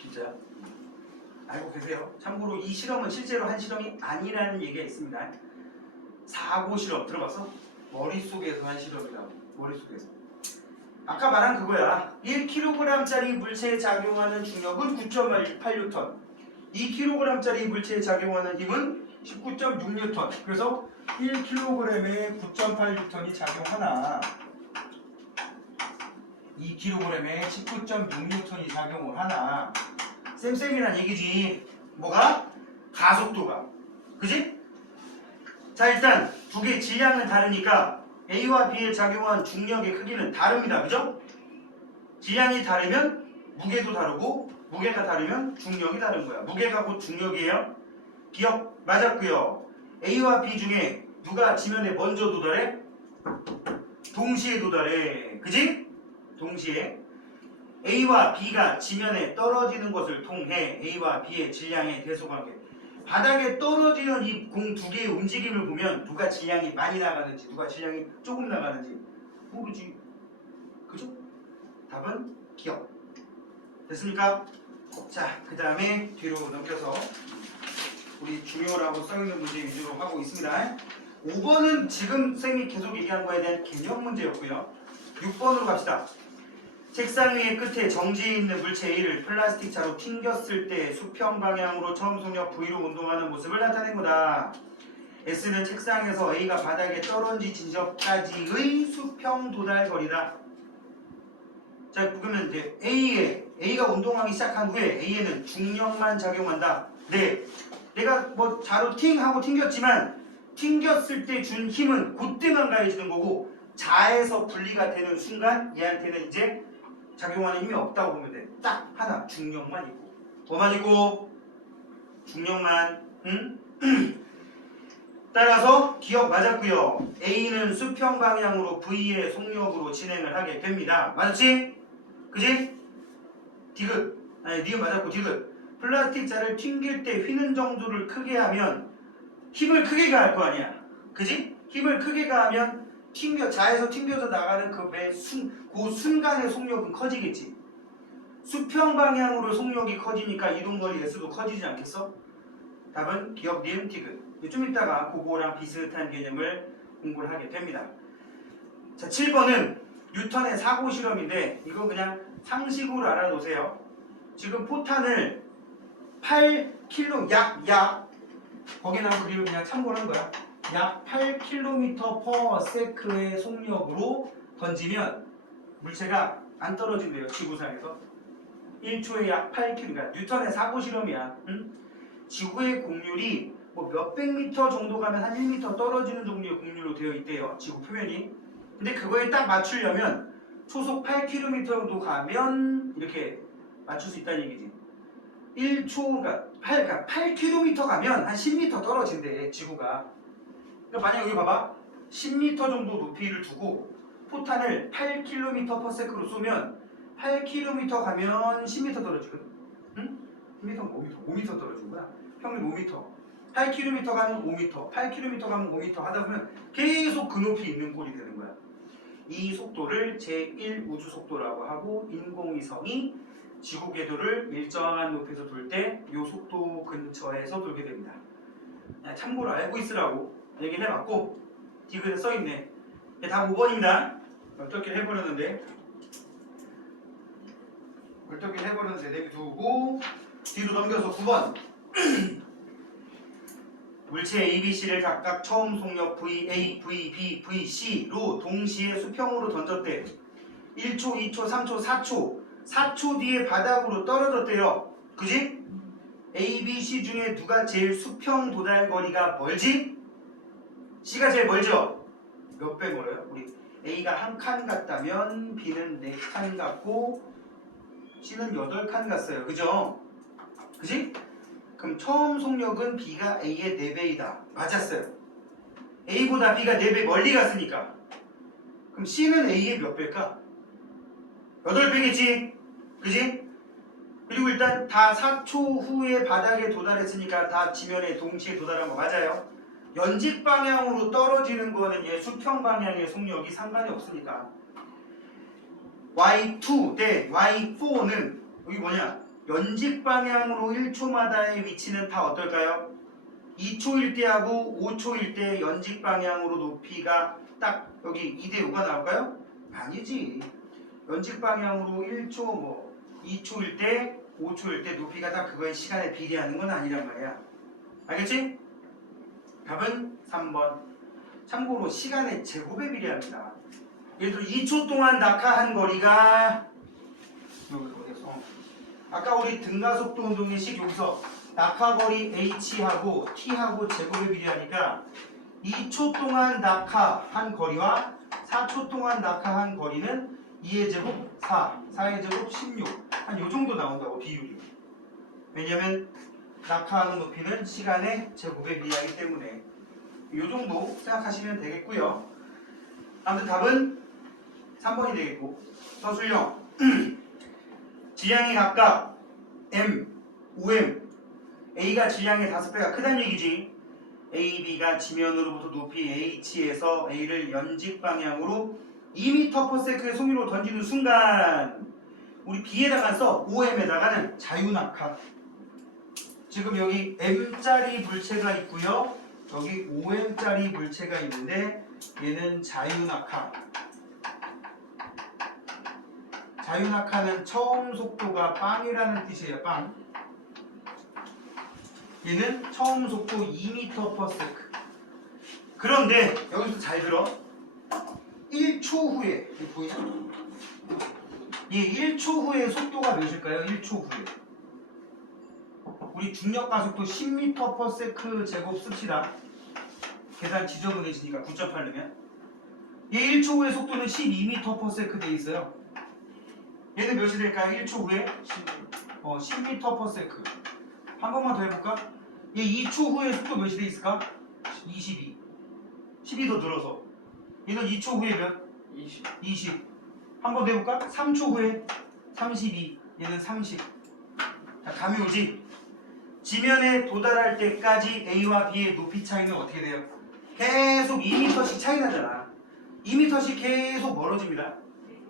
진짜야? 알고 계세요? 참고로 이 실험은 실제로 한 실험이 아니라는 얘기가 있습니다. 사고 실험 들어봤어? 머릿속에서 한 실험이라고. 머릿속에서. 아까 말한 그거야. 1kg짜리 물체에 작용하는 중력은 9.8N. 2kg짜리 물체에 작용하는 힘은 19.6N. 그래서 1kg에 9.8N이 작용하나 2kg에 19.6N이 작용을 하나 쌤쌤이란 얘기지. 뭐가? 가속도가. 그지? 자 일단 두 개의 질량은 다르니까 A와 B에 작용한 중력의 크기는 다릅니다. 그죠? 질량이 다르면 무게도 다르고 무게가 다르면 중력이 다른 거야. 무게가 곧 중력이에요. 기억 맞았고요. A와 B 중에 누가 지면에 먼저 도달해? 동시에 도달해. 그지? 동시에 A와 B가 지면에 떨어지는 것을 통해 A와 B의 질량의 대소관계. 바닥에 떨어지는 이 공 두 개의 움직임을 보면 누가 질량이 많이 나가는지 누가 질량이 조금 나가는지 모르지. 그죠? 답은 기억. 됐습니까? 자, 그 다음에 뒤로 넘겨서 우리 중요라고 써있는 문제 위주로 하고 있습니다. 5번은 지금 쌤이 계속 얘기한 거에 대한 개념 문제였고요. 6번으로 갑시다. 책상 위의 끝에 정지해 있는 물체 A를 플라스틱 자로 튕겼을 때 수평 방향으로 처음 속력 V로 운동하는 모습을 나타낸 거다. S는 책상에서 A가 바닥에 떨어지기 전까지의 수평 도달 거리다. 자, 그러면 이제 A가 운동하기 시작한 후에 A에는 중력만 작용한다. 네, 내가 뭐 자로 팅 하고 튕겼지만 튕겼을 때 준 힘은 그때만 가해지는 거고 자에서 분리가 되는 순간 얘한테는 이제 작용하는 힘이 없다고 보면 돼. 딱 하나, 중력만 있고. 뭐만 있고? 중력만. 응? 따라서 기억 맞았고요. A는 수평 방향으로 V의 속력으로 진행을 하게 됩니다. 맞았지? 그지? 디귿. 아니, 니은 맞았고 디귿. 플라스틱 자를 튕길 때 휘는 정도를 크게 하면 힘을 크게 가할 거 아니야. 그지? 힘을 크게 가하면 자에서 튕겨서 나가는 그 순간의 속력은 커지겠지. 수평 방향으로 속력이 커지니까 이동거리 S도 커지지 않겠어? 답은 기억, 니은, 디귿. 좀 이따가 그거랑 비슷한 개념을 공부를 하게 됩니다. 자, 7번은 뉴턴의 사고 실험인데 이건 그냥 상식으로 알아놓으세요. 지금 포탄을 8km 약 거기 나온 그림을 그냥 참고한 거야. 약 8km/s의 속력으로 던지면 물체가 안 떨어진대요. 지구상에서 1초에 약 8km. 그러니까 뉴턴의 사고 실험이야. 응? 지구의 곡률이 뭐 몇백 미터 정도 가면 한 1m 떨어지는 종류의 곡률로 되어 있대요. 지구 표면이. 근데 그거에 딱 맞추려면 초속 8km 정도 가면 이렇게 맞출 수 있다는 얘기지. 1초, 그러니까 8km 가면 한 10m 떨어진대, 지구가. 그러니까 만약 여기 봐봐. 10m 정도 높이를 두고 포탄을 8km/s로 쏘면 8km 가면 10m 떨어지거든. 응? 10m, 5m 떨어지구나. 평균 5m. 8km 가면 5m, 8km 가면 5m 하다 보면 계속 그 높이 있는 꼴이 되는 거야. 이 속도를 제1 우주 속도라고 하고 인공위성이 지구 궤도를 일정한 높이에서 돌 때 이 속도 근처에서 돌게 됩니다. 참고로 알고 있으라고 얘기를 해봤고 디귿에 써있네. 다음 5번입니다. 어떻게 해버렸는데 내비두고 뒤로 넘겨서 9번 물체 ABC를 각각 처음 속력 VA, VB, VC로 동시에 수평으로 던졌대. 1초, 2초, 3초, 4초 뒤에 바닥으로 떨어졌대요. 그지? A, B, C 중에 누가 제일 수평 도달 거리가 멀지? C가 제일 멀죠? 몇 배 멀어요? 우리 A가 한 칸 갔다면 B는 4칸 갔고 C는 8칸 갔어요. 그죠? 그지? 그럼 처음 속력은 B가 A의 4배이다. 맞았어요. A보다 B가 4배 멀리 갔으니까. 그럼 C는 A의 몇 배일까? 8배겠지? 그지? 그리고 일단 다 4초 후에 바닥에 도달했으니까 다 지면에 동시에 도달한 거 맞아요. 연직 방향으로 떨어지는 거는 얘 수평 방향의 속력이 상관이 없으니까. Y2 대 Y4는 여기 뭐냐? 연직 방향으로 1초마다의 위치는 다 어떨까요? 2초일 때하고 5초일 때 연직 방향으로 높이가 딱 여기 2대5가 나올까요? 아니지. 연직 방향으로 1초 뭐 2초일 때 5초일 때 높이가 다 그거의 시간에 비례하는 건 아니란 말이야. 알겠지? 답은 3번. 참고로 시간의 제곱에 비례합니다. 예를 들어 2초 동안 낙하한 거리가 아까 우리 등가속도 운동의 식 여기서 낙하거리 h하고 t하고 제곱에 비례하니까 2초 동안 낙하한 거리와 4초 동안 낙하한 거리는 2의 제곱 4, 4의 제곱 16. 한 요정도 나온다고 비율이. 왜냐면 낙하하는 높이는 시간의 제곱에 비례하기 때문에 요정도 생각하시면 되겠고요. 아무튼 답은 3번이 되겠고 서술형 질량이 각각 M, OM A가 질량의 5배가 크다는 얘기지. A, B가 지면으로부터 높이 H에서 A를 연직 방향으로 2m/s의 속력으로 던지는 순간 우리 B에다가 써 OM에다가는 자유낙하. 지금 여기 M짜리 물체가 있고요. 여기 OM짜리 물체가 있는데 얘는 자유낙하. 자유낙하는 처음 속도가 빵이라는 뜻이에요. 빵. 얘는 처음 속도 2m/s. 그런데 여기서 잘 들어. 1초 후에 보이죠? 이 1초 후에 속도가 몇일까요? 1초 후에 우리 중력 가속도 10m/s 제곱 씁시다. 계산 지저분해지니까 9.8 넣으면 얘 1초 후에 속도는 12m/s 돼 있어요. 얘는 몇이 될까요? 1초 후에 10m/s. 한 번만 더 해볼까? 얘 2초 후에 속도 몇이 돼 있을까? 22. 10이 더 늘어서 얘는 2초 후에 몇? 20. 한 번 더 해볼까? 3초 후에 32. 얘는 30. 자, 감이 오지? 지면에 도달할 때까지 A와 B의 높이 차이는 어떻게 돼요? 계속 2m씩 차이 나잖아. 2m씩 계속 멀어집니다.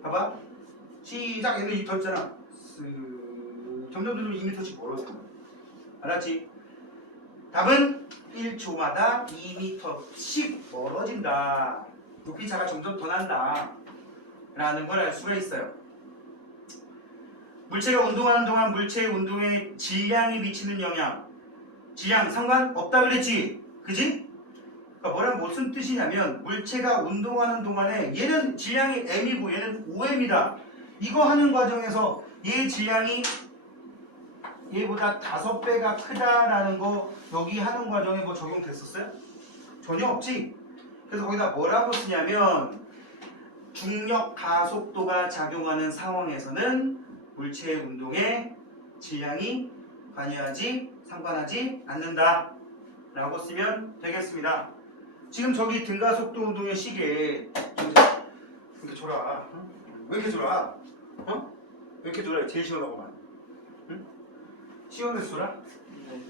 봐봐. 시작. 얘는 더 있잖아. 점점 2m씩 멀어져. 알았지? 답은 1초마다 2m씩 멀어진다. 높이차가 점점 더 난다 라는 걸 알 수가 있어요. 물체가 운동하는 동안 물체의 운동에 질량이 미치는 영향. 질량 상관없다 그랬지? 그지? 그러니까 뭐라면 무슨 뜻이냐면 물체가 운동하는 동안에 얘는 질량이 m이고 얘는 5m이다. 이거 하는 과정에서 얘 질량이 얘보다 5배가 크다라는 거 여기 하는 과정에 뭐 적용됐었어요? 전혀 없지? 그래서 거기다 뭐라고 쓰냐면 중력 가속도가 작용하는 상황에서는 물체의 운동에 질량이 상관하지 않는다 라고 쓰면 되겠습니다. 지금 저기 등가속도 운동의 시계에 이렇게 졸아. 왜 이렇게 졸아? 어? 왜 이렇게 졸아? 제일 시원하고만. 응? 시원해서 졸아? 네.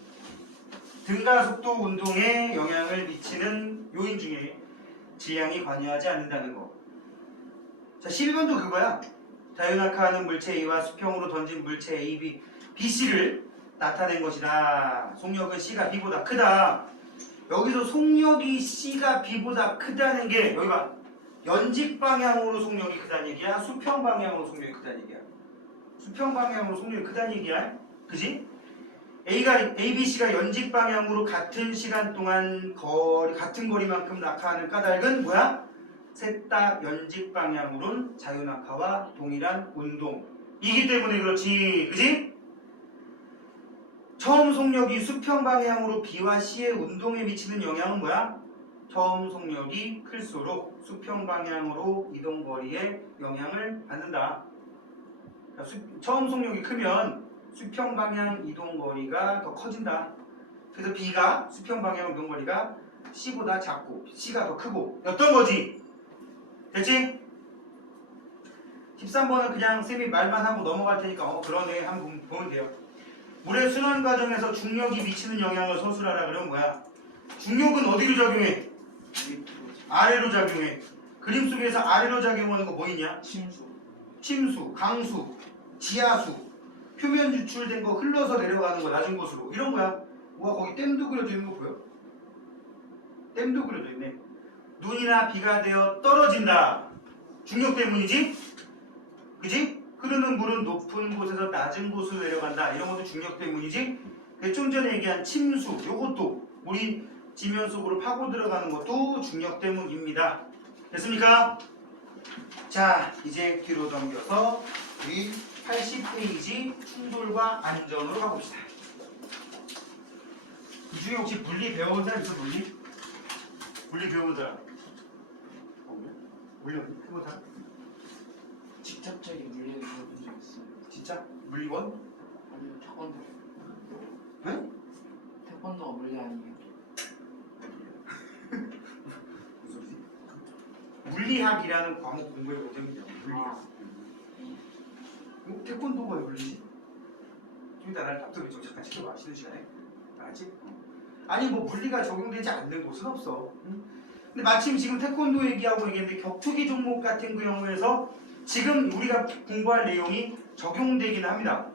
등가속도 운동에 영향을 미치는 요인 중에 질량이 관여하지 않는다는 거. 자, 11번도 그거야. 자유낙하하는 물체 A와 수평으로 던진 물체 A, B, BC를 나타낸 것이다. 속력은 C가 B보다 크다. 여기서 속력이 C가 B보다 크다는 게 여기 봐. 연직 방향으로 속력이 크다는 얘기야? 수평 방향으로 속력이 크다는 얘기야? 수평 방향으로 속력이 크다는 얘기야? 그지? ABC가 연직 방향으로 같은 시간 동안 같은 거리만큼 낙하하는 까닭은 뭐야? 셋 다 연직 방향으로는 자유낙하와 동일한 운동이기 때문에 그렇지. 그지? 처음 속력이 수평 방향으로 B와 C의 운동에 미치는 영향은 뭐야? 처음 속력이 클수록 수평 방향으로 이동 거리에 영향을 받는다. 그러니까 처음 속력이 크면 수평 방향 이동 거리가 더 커진다. 그래서 B가 수평 방향 이동 거리가 C보다 작고 C가 더 크고 였던 거지. 됐지? 13번은 그냥 쌤이 말만 하고 넘어갈 테니까 그러네 한번 보면 돼요. 물의 순환 과정에서 중력이 미치는 영향을 서술하라 그러면 뭐야? 중력은 어디로 작용해? 아래로 작용해. 그림 속에서 아래로 작용하는 거 뭐 있냐? 침수, 강수, 지하수, 표면 유출된 거 흘러서 내려가는 거 낮은 곳으로 이런 거야. 우와 거기 댐도 그려져 있는 거 보여? 댐도 그려져 있네. 눈이나 비가 되어 떨어진다. 중력 때문이지? 그지? 흐르는 물은 높은 곳에서 낮은 곳으로 내려간다. 이런 것도 중력 때문이지? 좀 전에 얘기한 침수, 요것도 물이 지면 속으로 파고 들어가는 것도 중력 때문입니다. 됐습니까? 자, 이제 뒤로 넘겨서 우리 80페이지 충돌과 안전으로 가봅시다. 이 중에 혹시 물리 배워본 사람 있어? 물리 배워본 사람? 물리 해본 사람? 직접적인 물리를 배워본 적 있어요. 진짜? 물리원? 아니요, 태권도. 응? 태권도가 물리 아니에요? 무슨 소리지? 물리학이라는 과목 공부해 본 적이 있냐고. 물리학. 태권도가 왜 물리지? 좀 이따 날 답답해 좀 잠깐 시켜봐. 쉬는 시간에. 알았지? 아니 뭐 물리가 적용되지 않는 곳은 없어. 응? 근데 마침 지금 태권도 얘기하고 얘기했는데 격투기 종목 같은 경우에서 지금 우리가 공부할 내용이 적용되긴 합니다.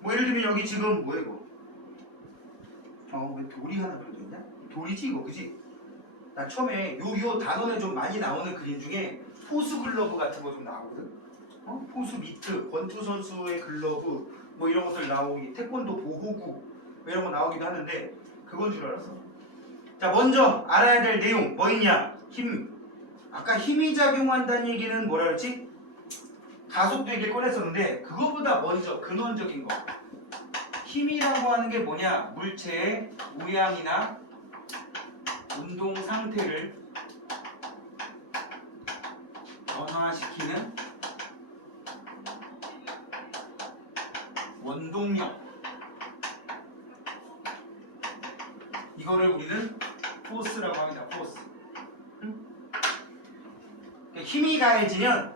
뭐 예를 들면 여기 지금 뭐야 이거? 왜 돌이 하나 그려져 있냐? 돌이지 이거 그지? 나 처음에 요 단원에 좀 많이 나오는 그림 중에 포수 글러브 같은 거 좀 나오거든? 포수 미트, 권투 선수의 글러브 뭐 이런 것들 나오기, 태권도 보호구 뭐 이런 거 나오기도 하는데 그건 줄 알았어. 자 먼저 알아야 될 내용 뭐 있냐? 힘. 아까 힘이 작용한다는 얘기는 뭐라 그랬지? 가속도 얘기를 꺼냈었는데 그거보다 먼저 근원적인 거. 힘이라고 하는 게 뭐냐? 물체의 모양이나 운동 상태를 변화시키는 원동력. 이거를 우리는 포스라고 합니다. 포스. 힘이 가해지면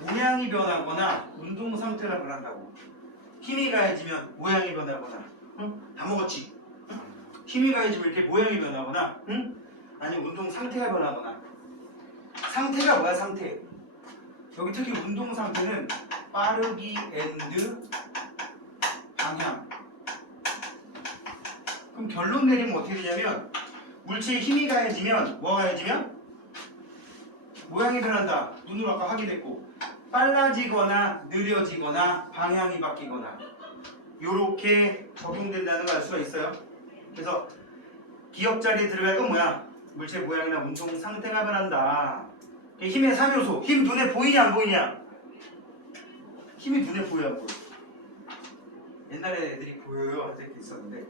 모양이 변하거나 운동 상태가 변한다고. 힘이 가해지면 모양이 변하거나. 다 먹었지? 힘이 가해지면 이렇게 모양이 변하거나 아니면 운동 상태가 변하거나. 상태가 뭐야 상태? 여기 특히 운동 상태는 빠르기 앤드 방향. 그럼 결론 내리면 어떻게 되냐면 물체에 힘이 가해지면 뭐가 가해지면? 모양이 변한다. 눈으로 아까 확인했고 빨라지거나 느려지거나 방향이 바뀌거나 요렇게 적용된다는 걸 알 수가 있어요. 그래서 기억 자리에 들어갈 건 뭐야? 물체 모양이나 운동 상태가 변한다. 힘의 3요소. 힘 눈에 보이냐 안 보이냐? 힘이 눈에 보여 안 보여? 옛날에 애들이 보여요 할 때도 있었는데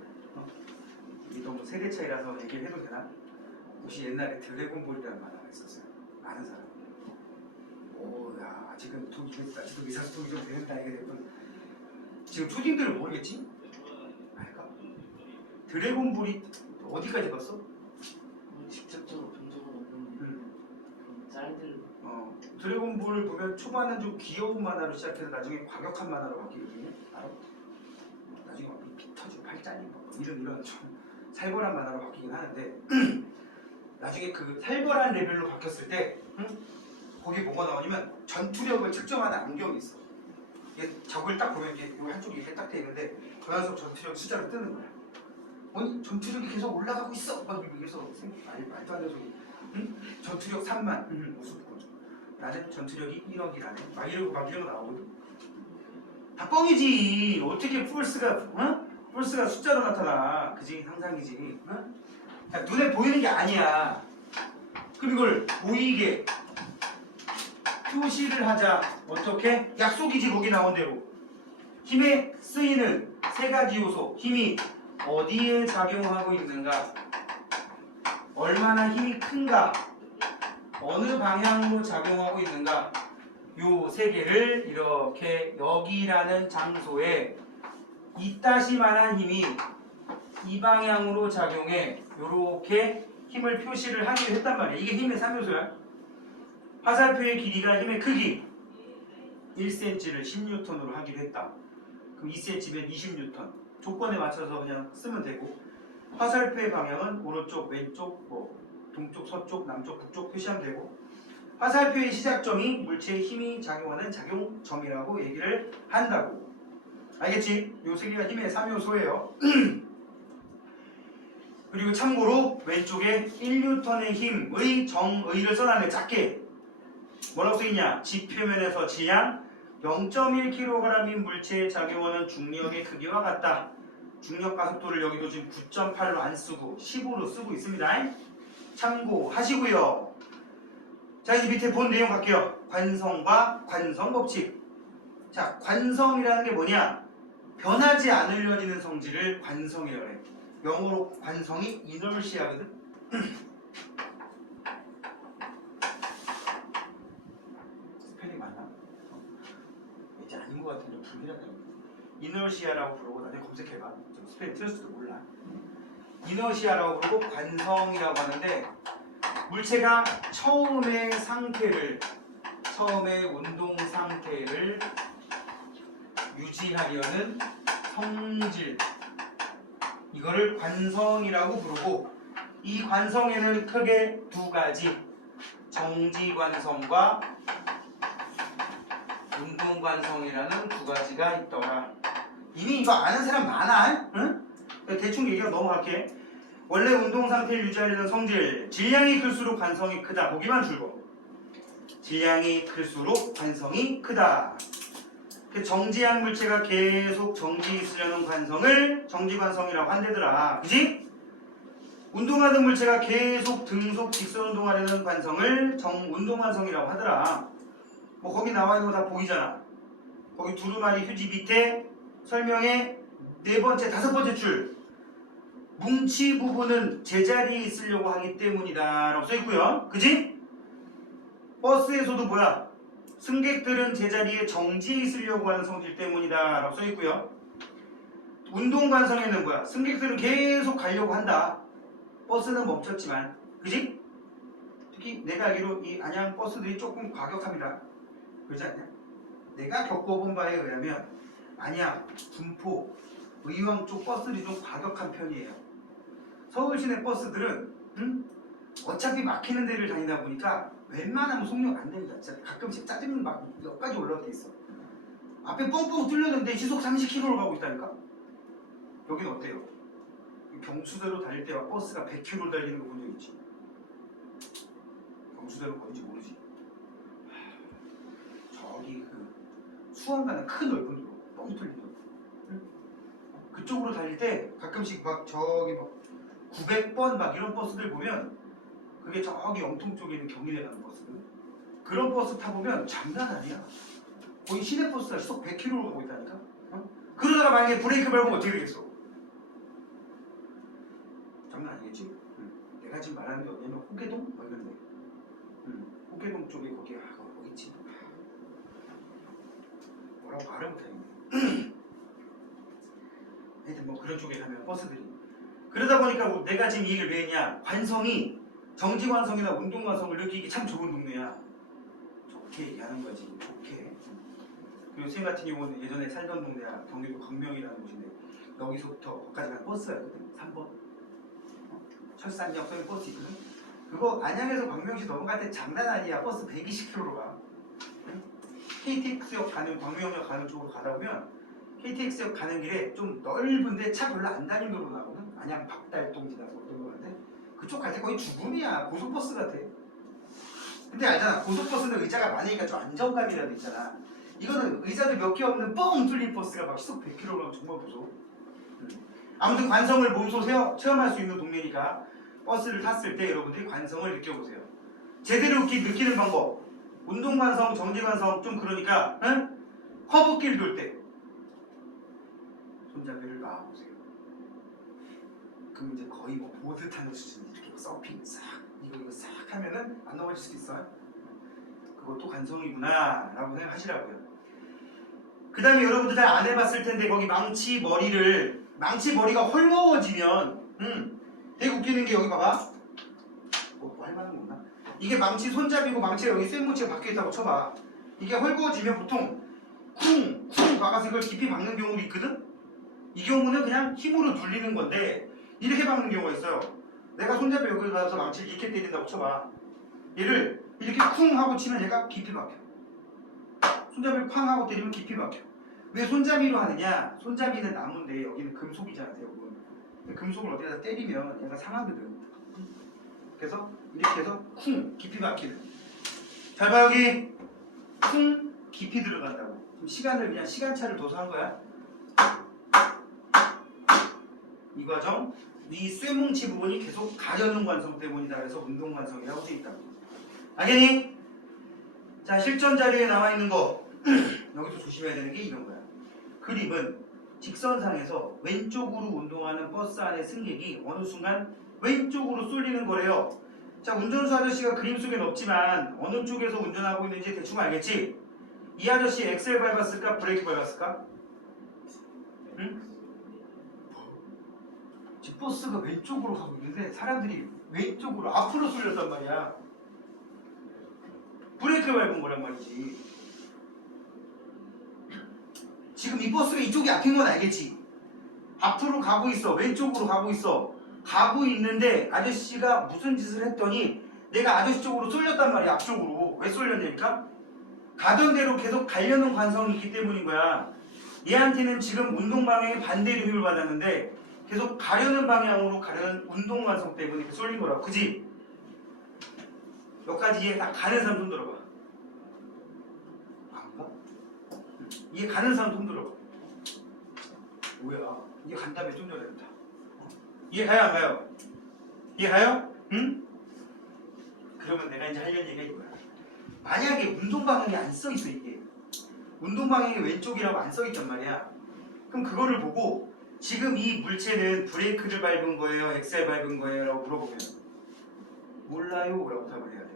이게 너무 세대 차이라서 얘기를 해도 되나? 혹시 옛날에 드래곤볼이라는 만화가 있었어요. 아는 사람? 오야 아직은 아직도 의사소통이 좀 되는 나이가 됐군. 지금 초딩들은 모르겠지? 알까? 드래곤볼이 어디까지 봤어? 직접적으로 본 적은 없는데 그런 짤들 드래곤볼 보면 초반은 좀 귀여운 만화로 시작해서 나중에 과격한 만화로 바뀌거든요. 알아? 나중에 막 피 터지고 팔 잘리고 이런 좀 살벌한 만화로 바뀌긴 하는데 나중에 그 살벌한 레벨로 바뀌었을 때 거기 뭐가 나오냐면 전투력을 측정하는 안경이 있어. 이게 적을 딱 보면 이게 요 한쪽이 이렇게 딱 돼 있는데 그 녀석 전투력 숫자로 뜨는 거야. 아니 전투력이 계속 올라가고 있어. 막 이래서 말도 안 되는 소리. 전투력 3만. 무슨 거죠? 나는 전투력이 1억이라네. 막 이러고 막 이런 거 나오거든. 다 뻥이지. 어떻게 폴스가 숫자로 나타나. 그지? 상상이지. 자, 눈에 보이는 게 아니야. 그럼 이걸 보이게 표시를 하자. 어떻게? 약속이지 거기 나온 대로. 힘에 쓰이는 세 가지 요소. 힘이 어디에 작용하고 있는가? 얼마나 힘이 큰가? 어느 방향으로 작용하고 있는가? 요 세 개를 이렇게 여기라는 장소에 이따시만한 힘이 이 방향으로 작용해 요렇게 힘을 표시를 하기로 했단 말이야. 이게 힘의 3요소야. 화살표의 길이가 힘의 크기 1cm를 10N으로 하기로 했다. 그럼 2cm면 20N. 조건에 맞춰서 그냥 쓰면 되고 화살표의 방향은 오른쪽, 왼쪽, 동쪽, 서쪽, 남쪽, 북쪽 표시하면 되고 화살표의 시작점이 물체의 힘이 작용하는 작용점이라고 얘기를 한다고. 알겠지? 요 세 개가 힘의 3요소예요. 그리고 참고로 왼쪽에 1N의 힘의 정의를 써놨네. 작게. 뭐라고 써있냐? 지표면에서 지향 0.1kg인 물체에 작용하는 중력의 크기와 같다. 중력 가속도를 여기도 지금 9.8로 안 쓰고 10으로 쓰고 있습니다. 참고하시고요. 자 이제 밑에 본 내용 갈게요. 관성과 관성법칙. 자 관성이라는 게 뭐냐? 변하지 않으려지는 성질을 관성이라고 해. 영어로 관성이 이너시아거든. 스펠링 맞나? 이제 아닌 것 같은데 불길하네. 이너시아라고 부르고 나중에 검색해봐. 좀 스펠링 틀렸을지도 몰라. 이너시아라고 부르고 관성이라고 하는데 물체가 처음의 운동 상태를 유지하려는 성질, 이거를 관성이라고 부르고 이 관성에는 크게 두 가지, 정지관성과 운동관성이라는 두 가지가 있더라. 이미 이거 아는 사람 많아? 응? 대충 얘기하고 넘어갈게. 원래 운동 상태를 유지하려는 성질, 질량이 클수록 관성이 크다. 보기만 줄고. 질량이 클수록 관성이 크다. 정지한 물체가 계속 정지에 있으려는 관성을 정지관성이라고 한대더라. 그지? 운동하던 물체가 계속 등속 직선 운동하려는 관성을 운동관성이라고 하더라. 뭐 거기 나와 있는 거 다 보이잖아. 거기 두루마리 휴지 밑에 설명에 네 번째, 다섯 번째 줄. 뭉치 부분은 제자리에 있으려고 하기 때문이다 라고 써있고요. 그지? 버스에서도 뭐야? 승객들은 제자리에 정지해 있으려고 하는 성질 때문이다 라고 써있고요. 운동관성에는 뭐야? 승객들은 계속 가려고 한다. 버스는 멈췄지만. 그지? 특히 내가 알기로 이 안양 버스들이 조금 과격합니다. 그러지 않냐? 내가 겪어본 바에 의하면 안양, 군포, 의왕 쪽 버스들이 좀 과격한 편이에요. 서울 시내 버스들은 어차피 막히는 데를 다니다 보니까 웬만하면 속력 안 됩니다. 진짜 가끔씩 짜증 막 몇 가지 올라올 때 있어. 앞에 뻥뻥 뚫렸는데 시속 30km로 가고 있다니까? 여긴 어때요? 경수대로 달릴 때와 버스가 100km로 달리는 거 본 적 있지? 경수대로 뭔지 모르지? 저기 그 수원 가는 큰 넓은 도로, 뻥 뚫린 도로. 응? 그쪽으로 달릴 때 가끔씩 막 저기 막 900번 막 이런 버스들 보면 그게 저기 영통 쪽에 있는 경인에 가는 버스들. 그런 버스 타보면 장난 아니야. 거의 시내버스가 시속 100km로 가고 있다니까. 어? 그러다가 만약에 브레이크 밟으면 어떻게 되겠어? 장난 아니겠지? 내가 지금 말하는 게 어디냐면 호계동? 뭐 이런데. 호계동 쪽에 거기 거기 있지. 뭐라고 말을 못하겠네. 하여튼 뭐 그런 쪽에 가면 버스들이. 그러다 보니까 내가 지금 이 얘기를 왜 했냐? 관성이 정지관성이나 운동관성을 느끼기 참 좋은 동네야. 좋게 얘기하는 거지. 좋게. 그리고 쌤 같은 경우는 예전에 살던 동네야. 경기도 광명이라는 곳인데 여기서부터 거기까지 가는 버스가 있거든. 3번. 철산역 서에 버스 있거든. 그거 안양에서 광명시 넘어갈 때 장난 아니야. 버스 120km로 가. KTX역 가는 광명역 가는 쪽으로 가다 보면 KTX역 가는 길에 좀 넓은데 차 별로 안 다니는 도로 나오거든. 안양 박달동 지나서 어떤 거 같은데 그쪽 갈 때 거의 죽음이야. 고속버스 같아. 근데 알잖아. 고속버스는 의자가 많으니까 좀 안정감이라도 있잖아. 이거는 의자도 몇 개 없는 뻥 뚫린 버스가 막 시속 100km로 가면 정말 무서워. 아무튼 관성을 몸소 체험할 수 있는 동네니까 버스를 탔을 때 여러분들이 관성을 느껴보세요. 제대로 느끼는 방법. 운동관성, 정지관성 좀 그러니까 커브길 돌 때 손잡이를 놔보세요. 그럼 이제 거의 뭐 보드 타는 수준 이렇게 서핑 싹 이거 싹 하면은 안 넘어질 수도 있어요. 그것도 관성이구나 라고 생각하시라고요. 그 다음에 여러분들 잘 안 해봤을 텐데 거기 망치 머리가 헐거워지면 되게 웃기는 게 여기 봐봐. 뭐 할 만한 거 없나? 이게 망치 손잡이고 망치가 여기 쇠모치가 박혀있다고 쳐봐. 이게 헐거워지면 보통 쿵 박아서 이걸 깊이 박는 경우도 있거든? 이 경우는 그냥 힘으로 눌리는 건데 이렇게 박는 경우가 있어요. 내가 손잡이 여기 가서 망치를 이렇게 때린다고 쳐봐. 얘를 이렇게 쿵 하고 치면 얘가 깊이 박혀. 손잡이를 쾅 하고 때리면 깊이 박혀. 왜 손잡이로 하느냐? 손잡이는 나무인데 여기는 금속이잖아요. 금속을 어디다 때리면 얘가 상하거든. 그래서 이렇게 해서 쿵 깊이 박히는. 잘 봐 여기 쿵 깊이 들어간다고. 그럼 시간을 그냥 시간차를 둬서 한 거야. 이 과정 이 쇠뭉치 부분이 계속 가려는 관성 때문이다. 그래서 운동관성이라고 되어 있다고. 알겠니? 자 실전 자료에 나와 있는 거 여기서 조심해야 되는 게 이런 거야. 그림은 직선상에서 왼쪽으로 운동하는 버스 안의 승객이 어느 순간 왼쪽으로 쏠리는 거래요. 자 운전수 아저씨가 그림 속엔 없지만 어느 쪽에서 운전하고 있는지 대충 알겠지? 이 아저씨 엑셀 밟았을까? 브레이크 밟았을까? 응? 지금 버스가 왼쪽으로 가고 있는데 사람들이 왼쪽으로 앞으로 쏠렸단 말이야. 브레이크 밟은 거란 말이지. 지금 이 버스가 이쪽이 앞인 건 알겠지? 앞으로 가고 있어. 왼쪽으로 가고 있어. 가고 있는데 아저씨가 무슨 짓을 했더니 내가 아저씨 쪽으로 쏠렸단 말이야. 앞쪽으로. 왜 쏠렸냐니까? 가던 대로 계속 가려는 관성이 있기 때문인 거야. 얘한테는 지금 운동 방향에 반대로 힘을 받았는데 계속 가려는 방향으로 가려는 운동 관성 때문에 쏠린 거라고. 그지? 여기까지 이해 다 가는 사람 손 들어봐. 안가? 이해 가는 사람 손 들어봐. 뭐야? 이해 간다며 좀 전에 된다. 이해 가요 안 가요? 이해 가요? 응? 그러면 내가 이제 하려는 얘기가 이거야. 만약에 운동 방향이 안 써있어 이게. 운동 방향이 왼쪽이라고 안 써있단 말이야. 그럼 그거를 보고 지금 이 물체는 브레이크를 밟은 거예요? 엑셀 밟은 거예요? 라고 물어보면 몰라요? 라고 답을 해야 돼.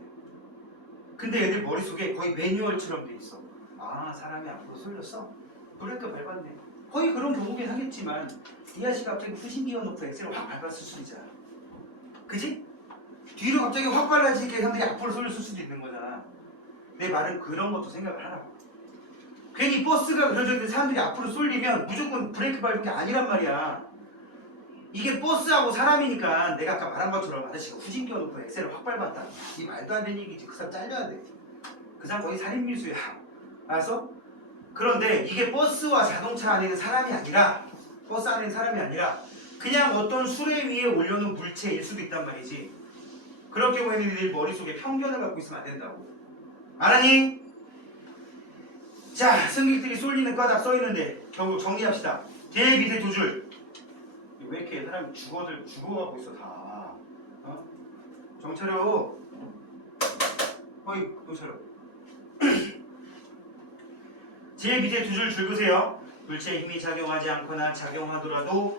근데 얘들 머릿속에 거의 매뉴얼처럼 돼 있어. 아 사람이 앞으로 쏠렸어? 브레이크 밟았네. 거의 그런 경우긴 하겠지만 이 아저씨 갑자기 후진기어 놓고 엑셀을 확 밟았을 수도 있잖아. 그지? 뒤로 갑자기 확 빨라지니까 사람들이 앞으로 쏠렸을 수도 있는 거잖아. 내 말은 그런 것도 생각을 하라고. 괜히 버스가 그러는데 사람들이 앞으로 쏠리면 무조건 브레이크 밟은 게 아니란 말이야. 이게 버스하고 사람이니까 내가 아까 말한 것처럼 아저씨가 후진기어 놓고 엑셀을 확 밟았다. 이 말도 안 되는 얘기지. 그 사람 잘려야 돼. 그 사람 거의 살인미수야. 알았어? 그런데 이게 버스와 자동차 안에 있는 사람이 아니라 버스 안에 있는 사람이 아니라 그냥 어떤 수레 위에 올려놓은 물체일 수도 있단 말이지. 그럴 경우에는 너희 머릿속에 편견을 갖고 있으면 안 된다고. 알았니? 자, 승객들이 쏠리는 까닥 써있는데 결국 정리합시다. 제일 밑에 두 줄. 왜 이렇게 사람이 죽어가고 있어 다. 어? 정차려. 어이, 정차려. 제일 밑에 두 줄 긁으세요. 물체의 힘이 작용하지 않거나 작용하더라도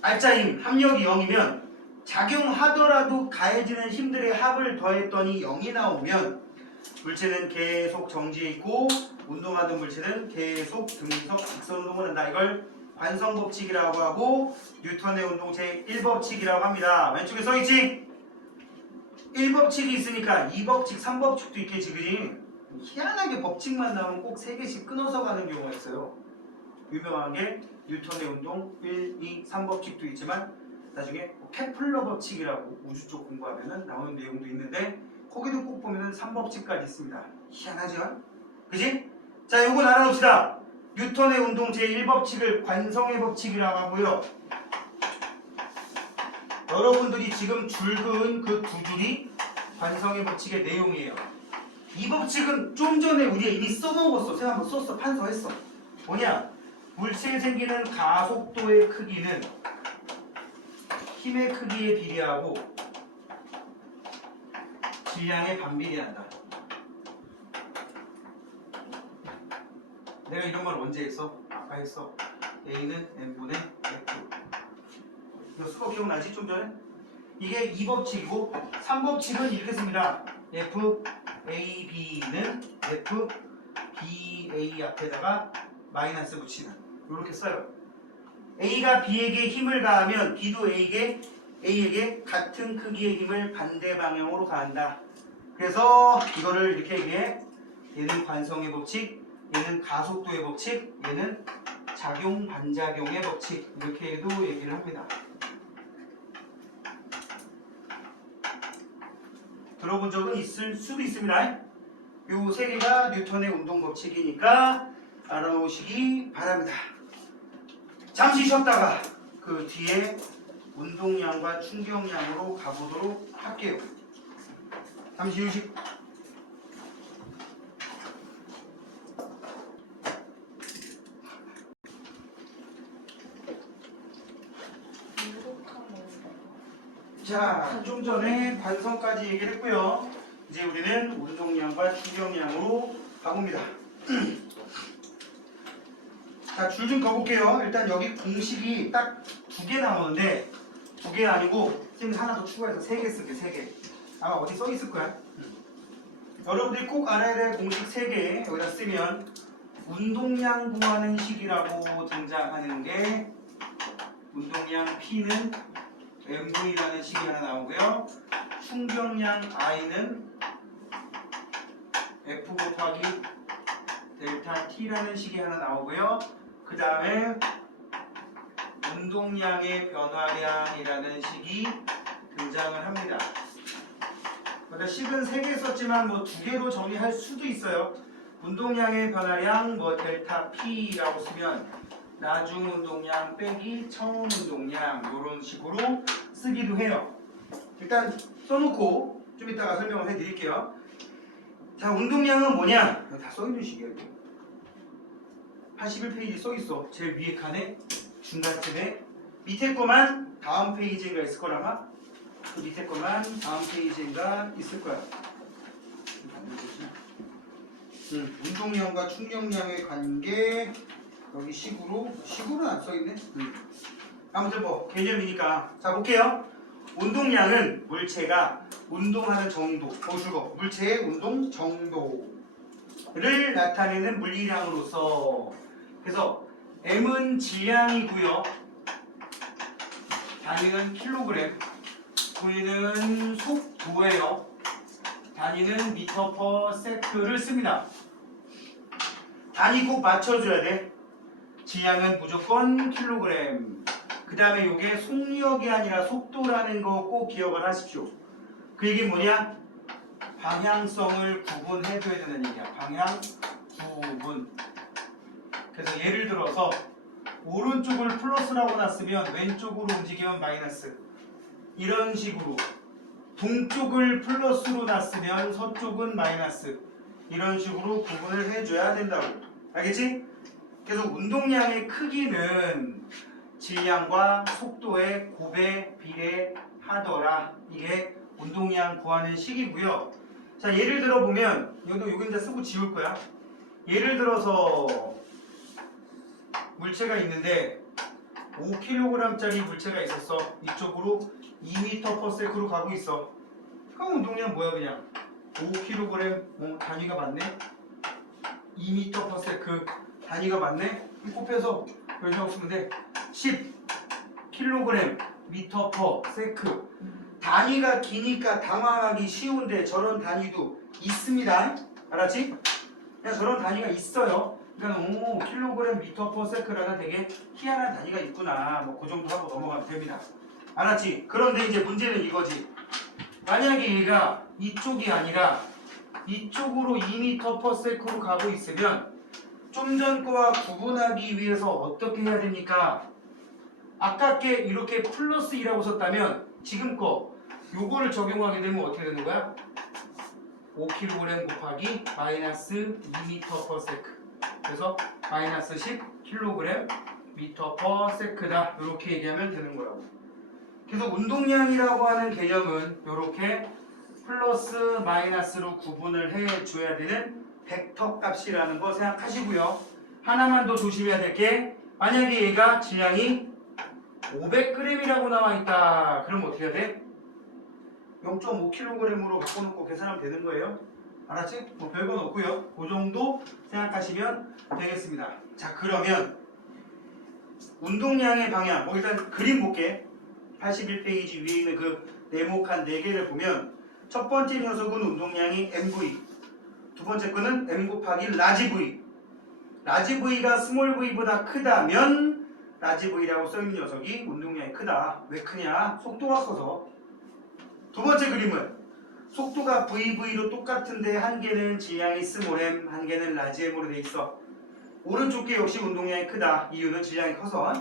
알짜 힘, 합력이 0이면 작용하더라도 가해지는 힘들의 합을 더했더니 0이 나오면 물체는 계속 정지해 있고 운동하던 물체는 계속 등속 직선 운동을 한다. 이걸 관성법칙이라고 하고 뉴턴의 운동 제1법칙이라고 합니다. 왼쪽에 써있지? 1법칙이 있으니까 2법칙, 3법칙도 있겠지, 그지? 희한하게 법칙만 나오면 꼭 3개씩 끊어서 가는 경우가 있어요. 유명한 게 뉴턴의 운동 1, 2, 3법칙도 있지만 나중에 케플러 법칙이라고 우주 쪽 공부하면 나오는 내용도 있는데 거기도 꼭 보면 3법칙까지 있습니다. 희한하죠? 그지? 자, 요거 알아봅시다. 뉴턴의 운동 제1법칙을 관성의 법칙이라고 하고요. 여러분들이 지금 줄 그은 그 두 줄이 관성의 법칙의 내용이에요. 이 법칙은 좀 전에 우리가 이미 써먹었어. 제가 한번 썼어. 판서했어. 뭐냐? 물체에 생기는 가속도의 크기는 힘의 크기에 비례하고 질량에 반비례한다. 내가 이런 걸 언제 했어? 아까 했어. A는 N분의 F. 이거 수업 기억나지? 좀 전에? 이게 2법칙이고 3법칙은 이렇게 씁니다. F, A, B는 F, B, A 앞에다가 마이너스 붙이는 이렇게 써요. A가 B에게 힘을 가하면 B도 A에게 같은 크기의 힘을 반대 방향으로 가한다. 그래서 이거를 이렇게 얘기해. 얘는 관성의 법칙, 얘는 가속도의 법칙, 얘는 작용 반작용의 법칙, 이렇게도 얘기를 합니다. 들어본 적은 있을 수도 있습니다. 요 세 개가 뉴턴의 운동 법칙이니까 알아놓으시기 바랍니다. 잠시 쉬었다가 그 뒤에 운동량과 충격량으로 가보도록 할게요. 잠시 휴식. 자, 좀 전에 관성까지 얘기를 했고요. 이제 우리는 운동량과 충격량으로 가봅니다. 자, 줄 좀 그어볼게요. 일단 여기 공식이 딱 2개 나오는데 2개 아니고 선생님 하나 더 추가해서 3개 쓸게. 3개. 아마 어디 써 있을 거야. 여러분들이 꼭 알아야 될 공식 3개 여기다 쓰면 운동량 구하는 식이라고 등장하는 게 운동량 P는 MV라는 식이 하나 나오고요. 충격량 I는 F 곱하기 델타 T라는 식이 하나 나오고요. 그 다음에 운동량의 변화량이라는 식이 등장을 합니다. 그러니까 식은 3개 썼지만 뭐 2개로 정리할 수도 있어요. 운동량의 변화량 뭐 델타 P라고 쓰면 나중 운동량 빼기 처음 운동량 이런 식으로 쓰기도 해요. 일단 써놓고 좀 이따가 설명을 해드릴게요. 자, 운동량은 뭐냐? 다 써있는 식이에요. 81페이지 써있어. 제일 위에 칸에 중간쯤에 밑에 거만 다음 페이지인가 있을 거라마? 그 밑에 거만 다음 페이지인가 있을 거야. 운동량과 충격량의 관계 여기 식으로는 안 써있네. 아무튼 뭐 개념이니까. 자, 볼게요. 운동량은 물체가 운동하는 정도, 물체의 운동 정도를 나타내는 물리량으로서, 그래서 M은 질량이고요. 단위는 킬로그램, V는 속도예요. 단위는 미터 퍼 세크를 씁니다. 단위 꼭 맞춰줘야 돼. 질량은 무조건 킬로그램. 그 다음에 이게 속력이 아니라 속도라는 거 꼭 기억을 하십시오. 그 얘기 뭐냐? 방향성을 구분해줘야 되는 얘기야. 방향 구분. 그래서 예를 들어서 오른쪽을 플러스라고 놨으면 왼쪽으로 움직이면 마이너스. 이런 식으로 동쪽을 플러스로 놨으면 서쪽은 마이너스. 이런 식으로 구분을 해줘야 된다고. 알겠지? 그래서 운동량의 크기는 질량과 속도에 곱해 비례하더라. 이게 운동량 구하는 식이고요. 자, 예를 들어 보면 이것도 여기 이제 쓰고 지울 거야. 예를 들어서 물체가 있는데 5kg짜리 물체가 있었어. 이쪽으로 2m/s로 가고 있어. 그럼 운동량 뭐야 그냥 5kg 단위가 맞네. 2m/s 단위가 맞네. 곱해서 열심히 쓰면 돼. 10kg m/s. 단위가 기니까 당황하기 쉬운데 저런 단위도 있습니다. 알았지? 그냥 저런 단위가 있어요. 그러니까 kg m/s라는 되게 희한한 단위가 있구나. 뭐 그 정도 하고 넘어가면 됩니다. 알았지? 그런데 이제 문제는 이거지. 만약에 얘가 이쪽이 아니라 이쪽으로 2m/s로 가고 있으면 좀 전 거와 구분하기 위해서 어떻게 해야 됩니까? 아깝게 이렇게 플러스 2라고 썼다면 지금 거 요거를 적용하게 되면 어떻게 되는 거야? 5kg 곱하기 마이너스 2m/s. 그래서 마이너스 10kg m/s다. 이렇게 얘기하면 되는 거라고. 그래서 운동량이라고 하는 개념은 이렇게 플러스 마이너스로 구분을 해줘야 되는 벡터 값이라는 거 생각하시고요. 하나만 더 조심해야 될 게 만약에 얘가 질량이 500g이라고 나와있다. 그럼 어떻게 해야 돼? 0.5kg으로 바꿔놓고 계산하면 되는 거예요. 알았지? 뭐 별건 없고요. 그 정도 생각하시면 되겠습니다. 자, 그러면 운동량의 방향 일단 그림 볼게. 81페이지 위에 있는 그 네모칸 4개를 보면 첫 번째 녀석은 운동량이 MV, 두 번째 거는 M 곱하기 라지 V. 라지 V가 스몰 V보다 크다면 라지 V라고 써있는 녀석이 운동량이 크다. 왜 크냐? 속도가 커서. 두 번째 그림은 속도가 VV로 똑같은데 한 개는 질량이 스몰 M, 한 개는 라지 M으로 돼 있어. 오른쪽 게 역시 운동량이 크다. 이유는 질량이 커서.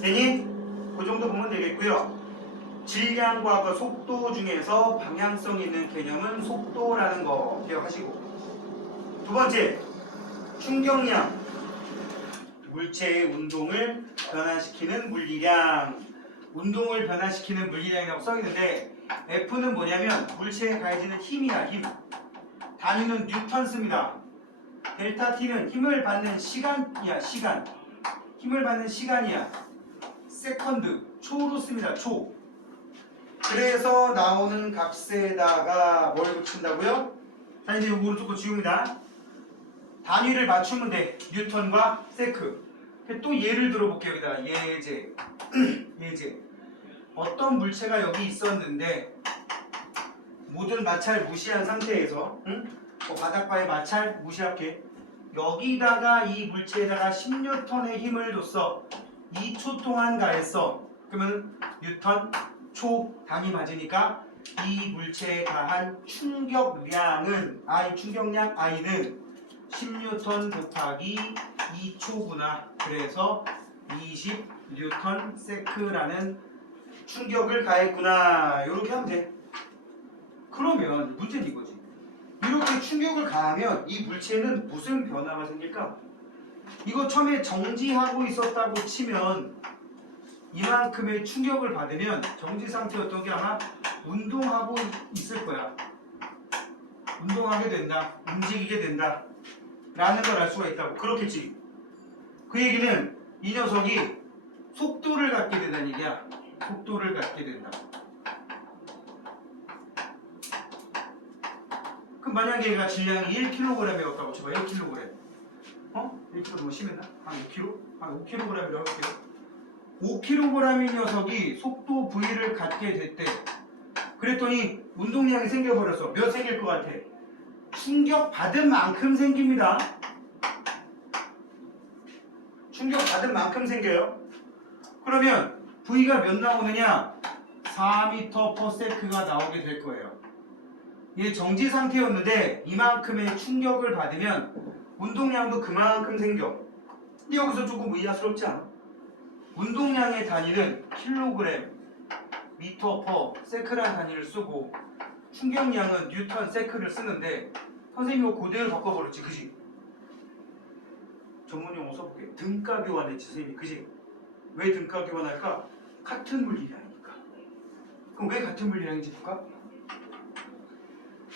되니? 그 정도 보면 되겠고요. 질량과 그 속도 중에서 방향성 있는 개념은 속도라는 거 기억하시고. 두 번째, 충격량. 물체의 운동을 변화시키는 물리량. 운동을 변화시키는 물리량이라고 써있는데 F는 뭐냐면 물체에 가해지는 힘이야. 힘. 단위는 뉴턴 씁니다. 델타 T는 힘을 받는 시간이야. 시간. 힘을 받는 시간이야. 세컨드. 초로 씁니다. 초. 그래서 나오는 값에다가 뭘 붙인다고요? 자, 이제 요거 오른쪽 거 지웁니다. 단위를 맞추면 돼. 뉴턴과 세크. 또 예를 들어볼게요. 여기다가 예제. 예제. 어떤 물체가 여기 있었는데 모든 마찰 무시한 상태에서 바닥바의 마찰 무시할게. 여기다가 이 물체에다가 10N의 힘을 줬어. 2초 동안 가했어. 그러면 뉴턴 초 단위 맞으니까 이 물체에 가한 충격량은 충격량 I는 10N 곱하기 2초구나. 그래서 20N세크라는 충격을 가했구나. 이렇게 하면 돼. 그러면 문제는 이거지. 이렇게 충격을 가하면 이 물체는 무슨 변화가 생길까? 이거 처음에 정지하고 있었다고 치면 이만큼의 충격을 받으면 정지 상태였던 게 아마 운동하고 있을 거야. 운동하게 된다. 움직이게 된다. 라는 걸 알 수가 있다고. 그렇겠지. 그 얘기는 이 녀석이 속도를 갖게 된다는 얘기야. 속도를 갖게 된다. 그럼 만약에 얘가 질량이 1kg이었다고 쳐봐. 1kg. 1kg 너무 심했나? 한 5kg? 한 5kg이라고 할게요. 5kg인 녀석이 속도 V를 갖게 됐대. 그랬더니 운동량이 생겨버렸어. 몇 생길 것 같아? 충격 받은 만큼 생깁니다. 충격 받은 만큼 생겨요. 그러면 V가 몇 나오느냐? 4m/s가 나오게 될 거예요. 이게 정지 상태였는데 이만큼의 충격을 받으면 운동량도 그만큼 생겨. 근데 여기서 조금 의아스럽지 않아? 운동량의 단위는 킬로그램, 미터 퍼 세크라는 단위를 쓰고 충격량은 뉴턴 세크를 쓰는데 선생님이 이거 그대로 바꿔버렸지, 그지? 전문 용어 써볼게. 등가 교환했지, 선생님이, 그지? 왜 등가 교환할까? 같은 물리량이니까. 그럼 왜 같은 물리량인지 볼까?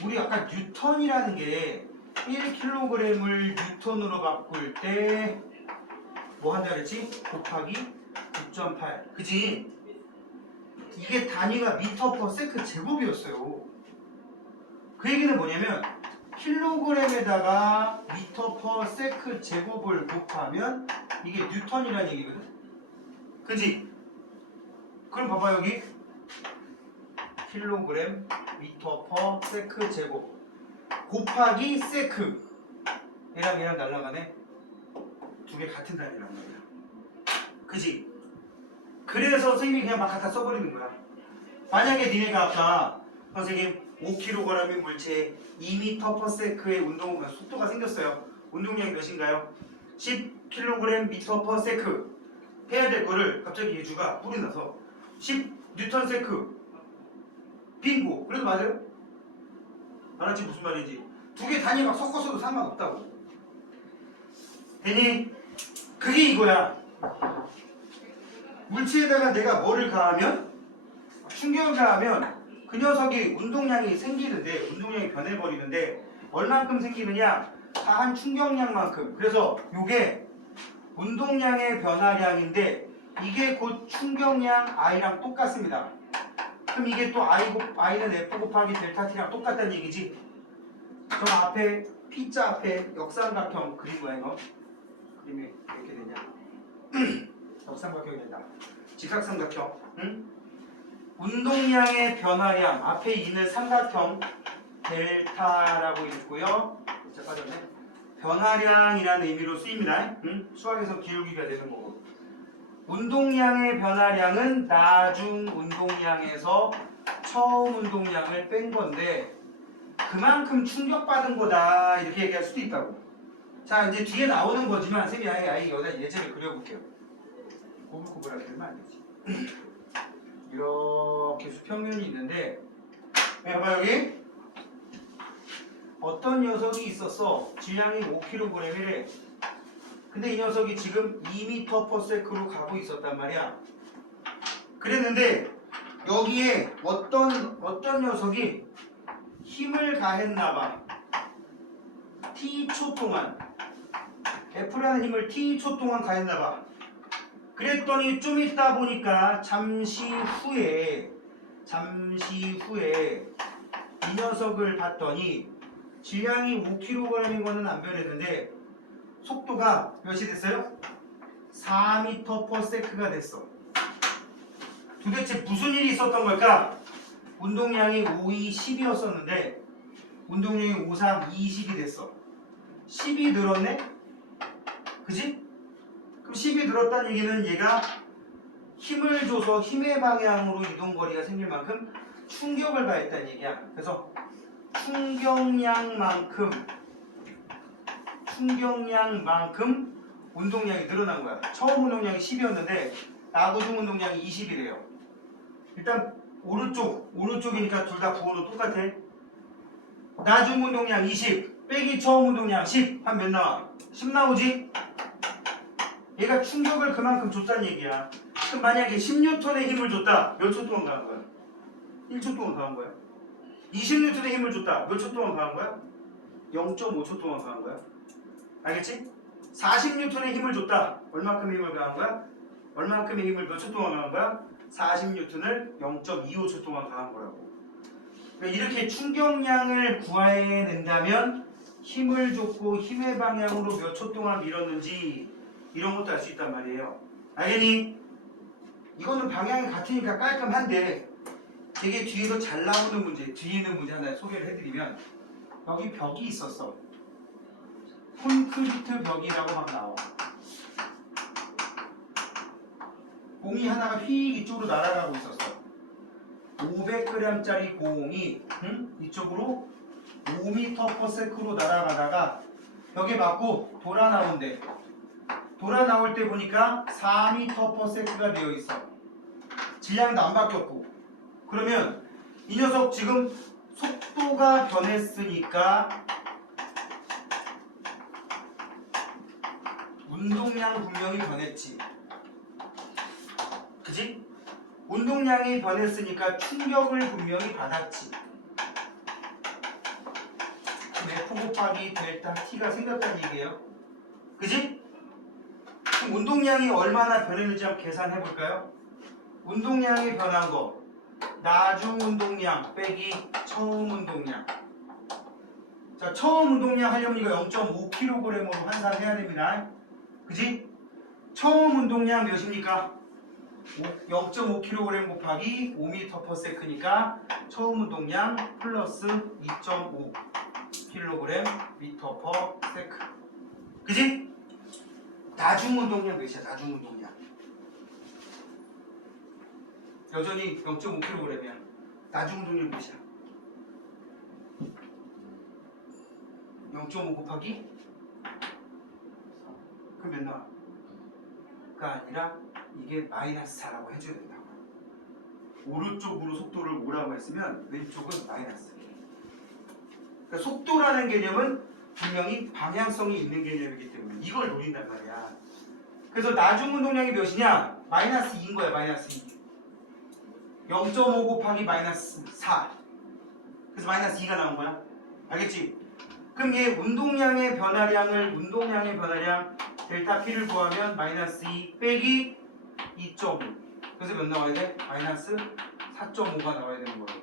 우리 아까 뉴턴이라는 게 1kg을 뉴턴으로 바꿀 때 뭐 한다 그랬지? 곱하기 9.8. 그지? 이게 단위가 미터 퍼 세크 제곱이었어요. 그 얘기는 뭐냐면 킬로그램에다가 미터 퍼 세크 제곱을 곱하면 이게 뉴턴이라는 얘기거든. 그지? 그럼 봐봐 여기 킬로그램 미터 퍼 세크 제곱 곱하기 세크 얘랑 날라가네. 두 개 같은 단위란 말이야. 그지? 그래서 선생님이 그냥 막 갖다 써버리는 거야. 만약에 니네가 아까 선생님 5kg의 물체에 2m/s의 운동 속도가 생겼어요. 운동량이 몇인가요? 10kg 미터 퍼 세크 해야 될 거를 갑자기 예주가 뿔이 나서 10N 세크 빙고. 그래도 맞아요? 알았지 무슨 말인지. 두 개 단위 막 섞어서도 상관없다고. 되니? 그게 이거야. 물체에다가 내가 뭐를 가하면 충격을 가하면 그 녀석이 운동량이 생기는데 운동량이 변해버리는데 얼만큼 생기느냐? 가한 충격량만큼. 그래서 이게 운동량의 변화량인데 이게 곧 충격량 I랑 똑같습니다. 그럼 이게 또 I는 F 곱하기 델타 T랑 똑같다는 얘기지. 그럼 앞에 P자 앞에 역삼각형 그린 거야 이거. 그림이 이렇게 되냐? 역삼각형이 된다. 직각삼각형. 응? 운동량의 변화량 앞에 있는 삼각형 델타라고 읽고요. 자 빠졌네. 변화량이라는 의미로 쓰입니다. 응? 수학에서 기울기가 되는 거고. 운동량의 변화량은 나중 운동량에서 처음 운동량을 뺀 건데 그만큼 충격받은 거다 이렇게 얘기할 수도 있다고. 자 이제 뒤에 나오는 거지만 쌤이 아예 여기다 예제를 그려볼게요. 꼬불꼬불하게 그리면 안 되지. 이렇게 수평면이 있는데 봐봐 여기 어떤 녀석이 있었어. 질량이 5kg이래. 근데 이 녀석이 지금 2m/s로 가고 있었단 말이야. 그랬는데 여기에 어떤 녀석이 힘을 가했나봐. T초 동안 F라는 힘을 T초 동안 가했나봐. 그랬더니 좀 있다 보니까 잠시 후에 이 녀석을 봤더니 질량이 5kg인 거는 안 변했는데 속도가 몇이 됐어요? 4m/s가 됐어. 도대체 무슨 일이 있었던 걸까? 운동량이 5, 10이었었는데 운동량이 5, 3, 20이 됐어. 10이 늘었네? 그지? 그럼 10이 늘었다는 얘기는 얘가 힘을 줘서 힘의 방향으로 이동거리가 생길 만큼 충격을 가했다는 얘기야. 그래서 충격량만큼 운동량이 늘어난 거야. 처음 운동량이 10이었는데 나고중 운동량이 20이래요. 일단 오른쪽이니까 둘 다 부호는 똑같아. 나중 운동량 20 빼기 처음 운동량 10 한 몇 나와? 10 나오지? 얘가 충격을 그만큼 줬다는 얘기야. 그럼 만약에 10N의 힘을 줬다. 몇 초 동안 가는 거야? 1초 동안 가는 거야. 20N의 힘을 줬다. 몇 초 동안 가는 거야? 0.5초 동안 가는 거야. 알겠지? 40N의 힘을 줬다. 얼마큼의 힘을 가는 거야? 얼마큼의 힘을 몇 초 동안 가는 거야? 40N을 0.25초 동안 가는 거라고. 그러니까 이렇게 충격량을 구해낸다면 힘을 줬고 힘의 방향으로 몇 초 동안 밀었는지 이런 것도 알 수 있단 말이에요. 알겠니? 이거는 방향이 같으니까 깔끔한데 되게 뒤에서 잘 나오는 문제, 뒤에 있는 문제 하나 소개를 해드리면 여기 벽이 있었어. 콘크리트 벽이라고 막 나와. 공이 하나가 휙 이쪽으로 날아가고 있었어. 500g짜리 공이 이쪽으로 5m/s로 날아가다가 벽에 맞고 돌아 나온대. 돌아 나올 때 보니까 4m/s가 되어 있어. 질량도 안 바뀌었고. 그러면 이 녀석 지금 속도가 변했으니까 운동량 분명히 변했지. 그지? 운동량이 변했으니까 충격을 분명히 받았지. F 곱하기 델타 T가 생겼다는 얘기예요. 그지? 그럼 운동량이 얼마나 변했는지 한번 계산해 볼까요? 운동량이 변한 거 나중 운동량 빼기 처음 운동량. 자, 처음 운동량 하려면 이거 0.5kg으로 환산해야 됩니다. 그지? 처음 운동량 몇입니까? 0.5kg 곱하기 5m/s니까 처음 운동량 플러스 2.5kg m/s. 그지? 나중 운동량 몇이야? 나중 운동량. 여전히 0.5kg이야. 나중 운동량 몇이야? 0.5 곱하기? 그럼 몇 나와? 가 아니라 이게 마이너스 4라고 해줘야 된다고. 오른쪽으로 속도를 5라고 했으면 왼쪽은 마이너스. 그러니까 속도라는 개념은 분명히 방향성이 있는 개념이기 때문에 이걸 노린단 말이야. 그래서 나중 운동량이 몇이냐? 마이너스 2인 거야. 마이너스 2. 0.5 곱하기 마이너스 4. 그래서 마이너스 2가 나온 거야. 알겠지? 그럼 얘 운동량의 변화량 델타 P를 구하면 마이너스 2 빼기 2.5. 그래서 몇 나와야 돼? 마이너스 4.5가 나와야 되는 거예요.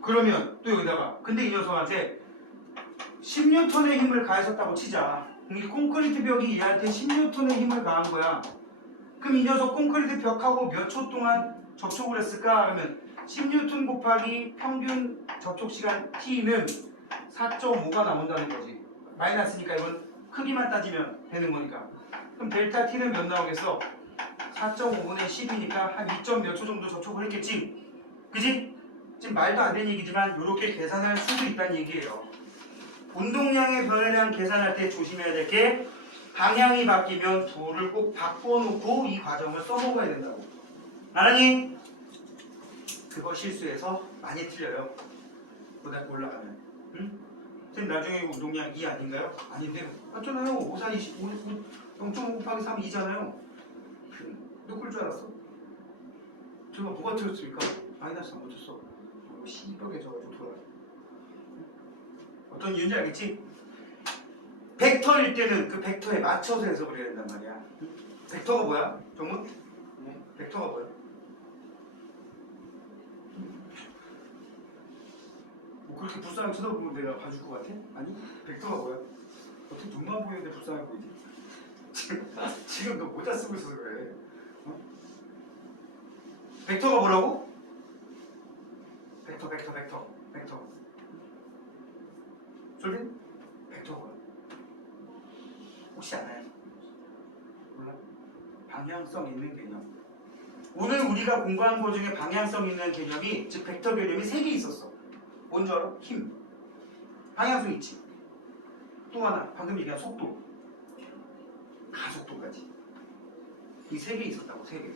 그러면 또 여기다가 근데 이 녀석한테 10N의 힘을 가해줬다고 치자. 이 콘크리트 벽이 얘한테 10N의 힘을 가한 거야. 그럼 이 녀석 콘크리트 벽하고 몇 초 동안 접촉을 했을까? 그러면 10N 곱하기 평균 접촉 시간 T는 4.5가 나온다는 거지. 마이너스니까 이건 크기만 따지면 되는 거니까. 그럼 델타 T는 몇 나오겠어? 4.5분의 10이니까 한 2점 몇 초 정도 접촉을 했겠지? 그지? 지금 말도 안 되는 얘기지만 이렇게 계산할 수도 있다는 얘기예요. 운동량의 변화량 계산할 때 조심해야 될 게 방향이 바뀌면 부호를 꼭 바꿔놓고 이 과정을 써먹어야 된다고. 알았니? 그거 실수해서 많이 틀려요. 고등학교 올라가면. 응? 선생님 나중에 운동량 2 아닌가요? 아닌데 맞잖아요. 5, 4, 20, 0.5 곱하기 3, 2잖아요. 누굴 줄 알았어? 제가 뭐가 틀렸습니까? 마이너스 안 붙였어. 시벽에 져가지고 돌아. 어떤 이유인지 알겠지? 벡터일 때는 그 벡터에 맞춰서 해석을 해야 된단 말이야. 벡터가 뭐야? 정문? 네. 벡터가 뭐야? 뭐 그렇게 불쌍하게 쳐다보면 내가 봐줄 것 같아? 아니? 벡터가 뭐야? 어떻게 눈만 보이는데 불쌍해 보이지? 지금 너 모자 쓰고 있어서 그래. 어? 벡터가 뭐라고? 벡터. 솔빈? 벡터가 뭐야? 혹시 알아요? 몰라? 방향성 있는 개념. 오늘 우리가 공부한 것 중에 방향성 있는 개념이 즉 벡터 개념이 3개 있었어. 뭔지 알아? 힘. 방향성 있지. 또 하나 방금 얘기한 속도. 가속도까지. 이 3개 있었다고. 3개.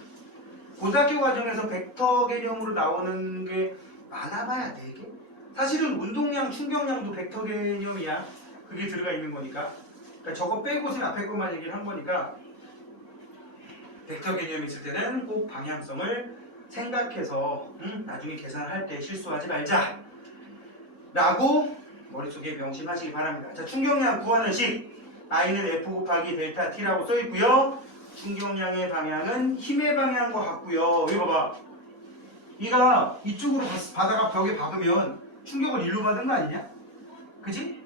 고등학교 과정에서 벡터 개념으로 나오는 게 많아봐야 4개? 사실은 운동량, 충격량도 벡터 개념이야. 그게 들어가 있는 거니까. 그러니까 저거 빼고선 앞에 것만 얘기를 한 거니까 벡터 개념이 있을 때는 꼭 방향성을 생각해서 나중에 계산할 때 실수하지 말자 라고 머릿속에 명심하시기 바랍니다. 자, 충격량 구하는 식 I는 F 곱하기 델타 T라고 써있고요. 충격량의 방향은 힘의 방향과 같고요. 이거 봐봐. 얘가 이쪽으로 바다가 벽에 박으면 충격을 일로 받은 거 아니냐? 그지?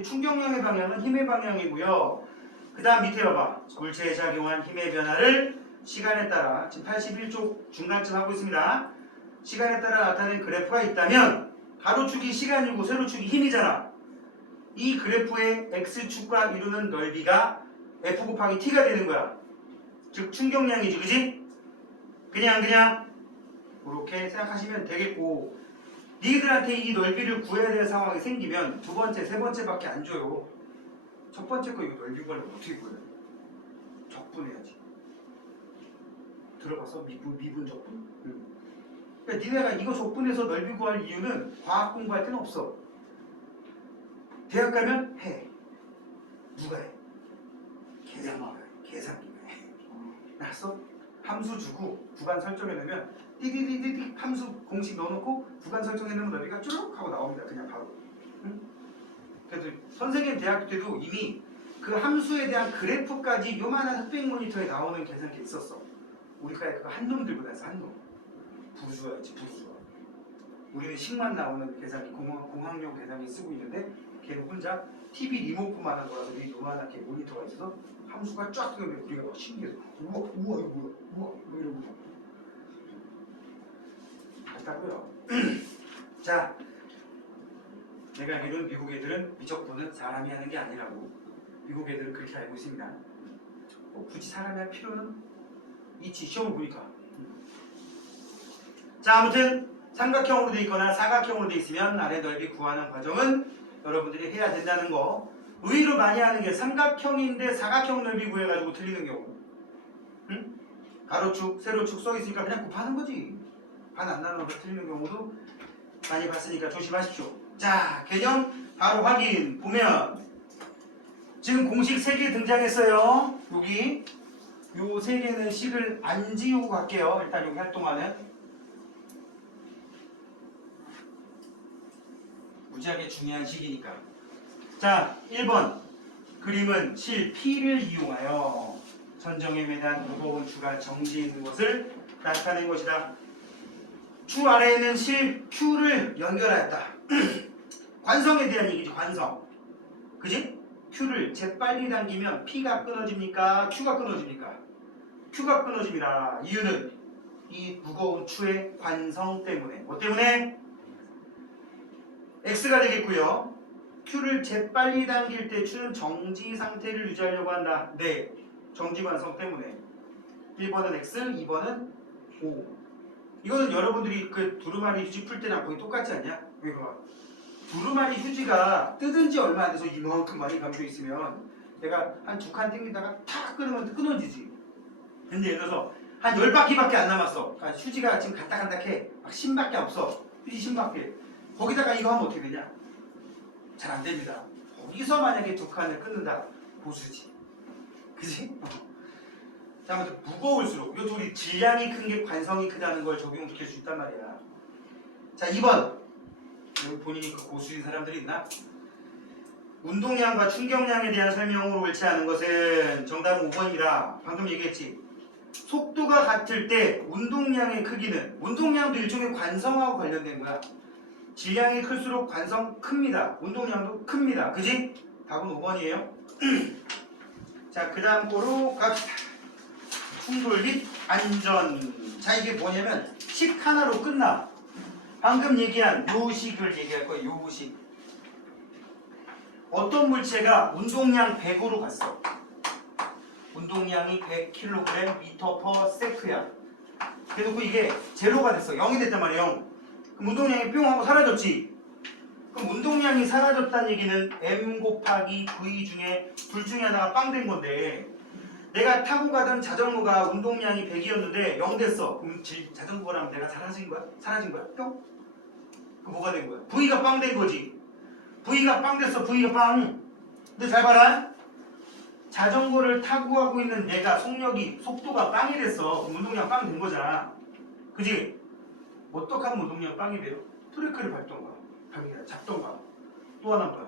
충격량의 방향은 힘의 방향이고요. 그 다음 밑에 봐봐. 물체에 작용한 힘의 변화를 시간에 따라 지금 81쪽 중간쯤 하고 있습니다. 시간에 따라 나타낸 그래프가 있다면 가로축이 시간이고 세로축이 힘이잖아. 이 그래프의 X축과 이루는 넓이가 F 곱하기 T가 되는 거야. 즉 충격량이지. 그지? 그냥 이렇게 생각하시면 되겠고 니들한테 이 넓이를 구해야 될 상황이 생기면 두 번째, 세 번째밖에 안 줘요. 첫 번째 거 이거 넓이 구하려면 어떻게 구해요? 적분해야지. 들어봐서 미분 적분. 그러니까 니네가 이거 적분해서 넓이 구할 이유는 과학 공부할 때는 없어. 대학 가면 해. 누가 해? 계산기가 해. 알았어? 함수 주고 구간 설정해 놓으면 띠디디디디 함수 공식 넣어놓고 구간 설정해 놓으면 넓이가 쭉 하고 나옵니다. 그냥 바로. 응? 그래도 선생님 대학교 때도 이미 그 함수에 대한 그래프까지 요만한 흑백 모니터에 나오는 계산기 있었어. 우리가 그거 한놈 들고 다녔어. 한놈. 부수어였지 부수어. 우리는 식만 나오는 계산기 공학용 계산기 쓰고 있는데 걔는 혼자 TV 리모컨만한 거라서 위에 요만하게 모니터가 있어서 함수가 쫙 뜨는데 우리가 막 신기해서 우와 이거 뭐야 우와 뭐 이러고 맞다고요. 자, 내가 알기로는 미국 애들은 미적분은 사람이 하는 게 아니라고. 미국 애들은 그렇게 알고 있습니다. 굳이 사람이 할 필요는 있지. 시험을 보니까. 자, 아무튼 삼각형으로 돼 있거나 사각형으로 돼 있으면 아래 넓이 구하는 과정은 여러분들이 해야 된다는 거. 의외로 많이 하는 게 삼각형인데 사각형 넓이 구해가지고 틀리는 경우. 응? 가로축, 세로축 써 있으니까 그냥 곱하는 거지. 반 안 나눠서 틀리는 경우도 많이 봤으니까 조심하십시오. 자, 개념 바로 확인. 보면 지금 공식 3개 등장했어요. 여기 요 3개는 식을 안 지우고 갈게요. 일단 여기 할 동안은 무지하게 중요한 식이니까. 자, 1번 그림은 실 P를 이용하여 선정에 매단 무거운 주가 정지해 있는 것을 나타낸 것이다. 주 아래에는 실 Q를 연결하였다. 관성에 대한 얘기지. 관성. 그지? Q를 재빨리 당기면 P가 끊어집니까? Q가 끊어집니까? Q가 끊어집니다. 이유는 이 무거운 추의 관성 때문에. 뭐 때문에? X가 되겠고요. Q를 재빨리 당길 때 Q는 정지 상태를 유지하려고 한다. 네. 정지 관성 때문에. 1번은 X, 2번은 O. 이거는 여러분들이 그 두루마리 휴지 풀 때랑 거의 똑같지 않냐? 여기 봐봐. 두루마리 휴지가 뜯은 지 얼마 안 돼서 이만큼 많이 감겨 있으면 내가 한 2칸 당기다가 탁 끊으면 끊어지지. 근데 예를 들어서 한 10바퀴밖에 안 남았어. 그러니까 휴지가 지금 간딱간딱해. 막 심밖에 없어. 휴지 심밖에. 거기다가 이거 하면 어떻게 되냐? 잘 안 됩니다. 거기서 만약에 2칸을 끊는다. 고수지. 그지? 자, 아무튼 무거울수록 요 둘이 질량이 큰 게 관성이 크다는 걸 적용시킬 수 있단 말이야. 자, 2번. 여기 본인이 그 고수인 사람들이 있나? 운동량과 충격량에 대한 설명으로 옳지 않은 것은 정답은 5번이라 방금 얘기했지. 속도가 같을 때 운동량의 크기는 운동량도 일종의 관성하고 관련된 거야. 질량이 클수록 관성 큽니다. 운동량도 큽니다. 그지? 답은 5번이에요. 자, 그 다음 거로 갑시다. 충돌 및 안전. 자, 이게 뭐냐면 식 하나로 끝나. 방금 얘기한 요 식을 얘기할 거예요. 요 식. 어떤 물체가 운동량 100으로 갔어. 운동량이 100kg m/s야. 그래놓고 이게 제로가 됐어. 0이 됐단 말이야. 0. 그럼 운동량이 뿅 하고 사라졌지. 그럼 운동량이 사라졌다는 얘기는 m 곱하기 v 중에 둘 중에 하나가 빵 된 건데 내가 타고 가던 자전거가 운동량이 100이었는데 0 됐어. 그럼 자전거랑 내가 사라진 거야? 사라진 거야? 뿅? 그 뭐가 된 거야? V가 빵 된 거지. V가 빵 됐어. V가 빵. 근데 잘 봐라. 자전거를 타고 가고 있는 내가 속도가 빵이 됐어. 그럼 운동량 빵 된 거잖아. 그지? 어떻게 하면 운동량 빵이 돼요? 트래크를 밟던가, 잡던가. 또 하나 뭐야?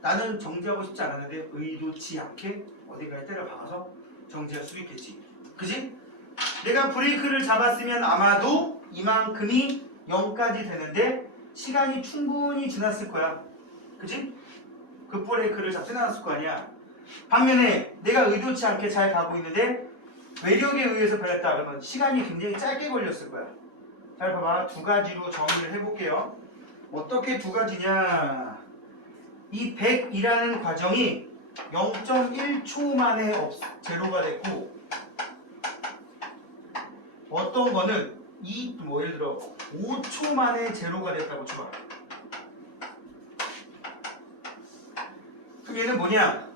나는 정지하고 싶지 않았는데 의도치 않게 어디가에 때려 박아서 정지할 수 있겠지. 그지? 내가 브레이크를 잡았으면 아마도 이만큼이 0까지 되는데 시간이 충분히 지났을 거야. 그지? 그 브레이크를 잡지 않았을 거 아니야. 반면에 내가 의도치 않게 잘 가고 있는데 외력에 의해서 변했다 그러면 시간이 굉장히 짧게 걸렸을 거야. 잘 봐봐. 두 가지로 정의를 해볼게요. 어떻게 두 가지냐. 이 100이라는 과정이 0.1초 만에 제로가 됐고 어떤 거는 예를 들어 5초 만에 제로가 됐다고 쳐봐. 그럼 얘는 뭐냐?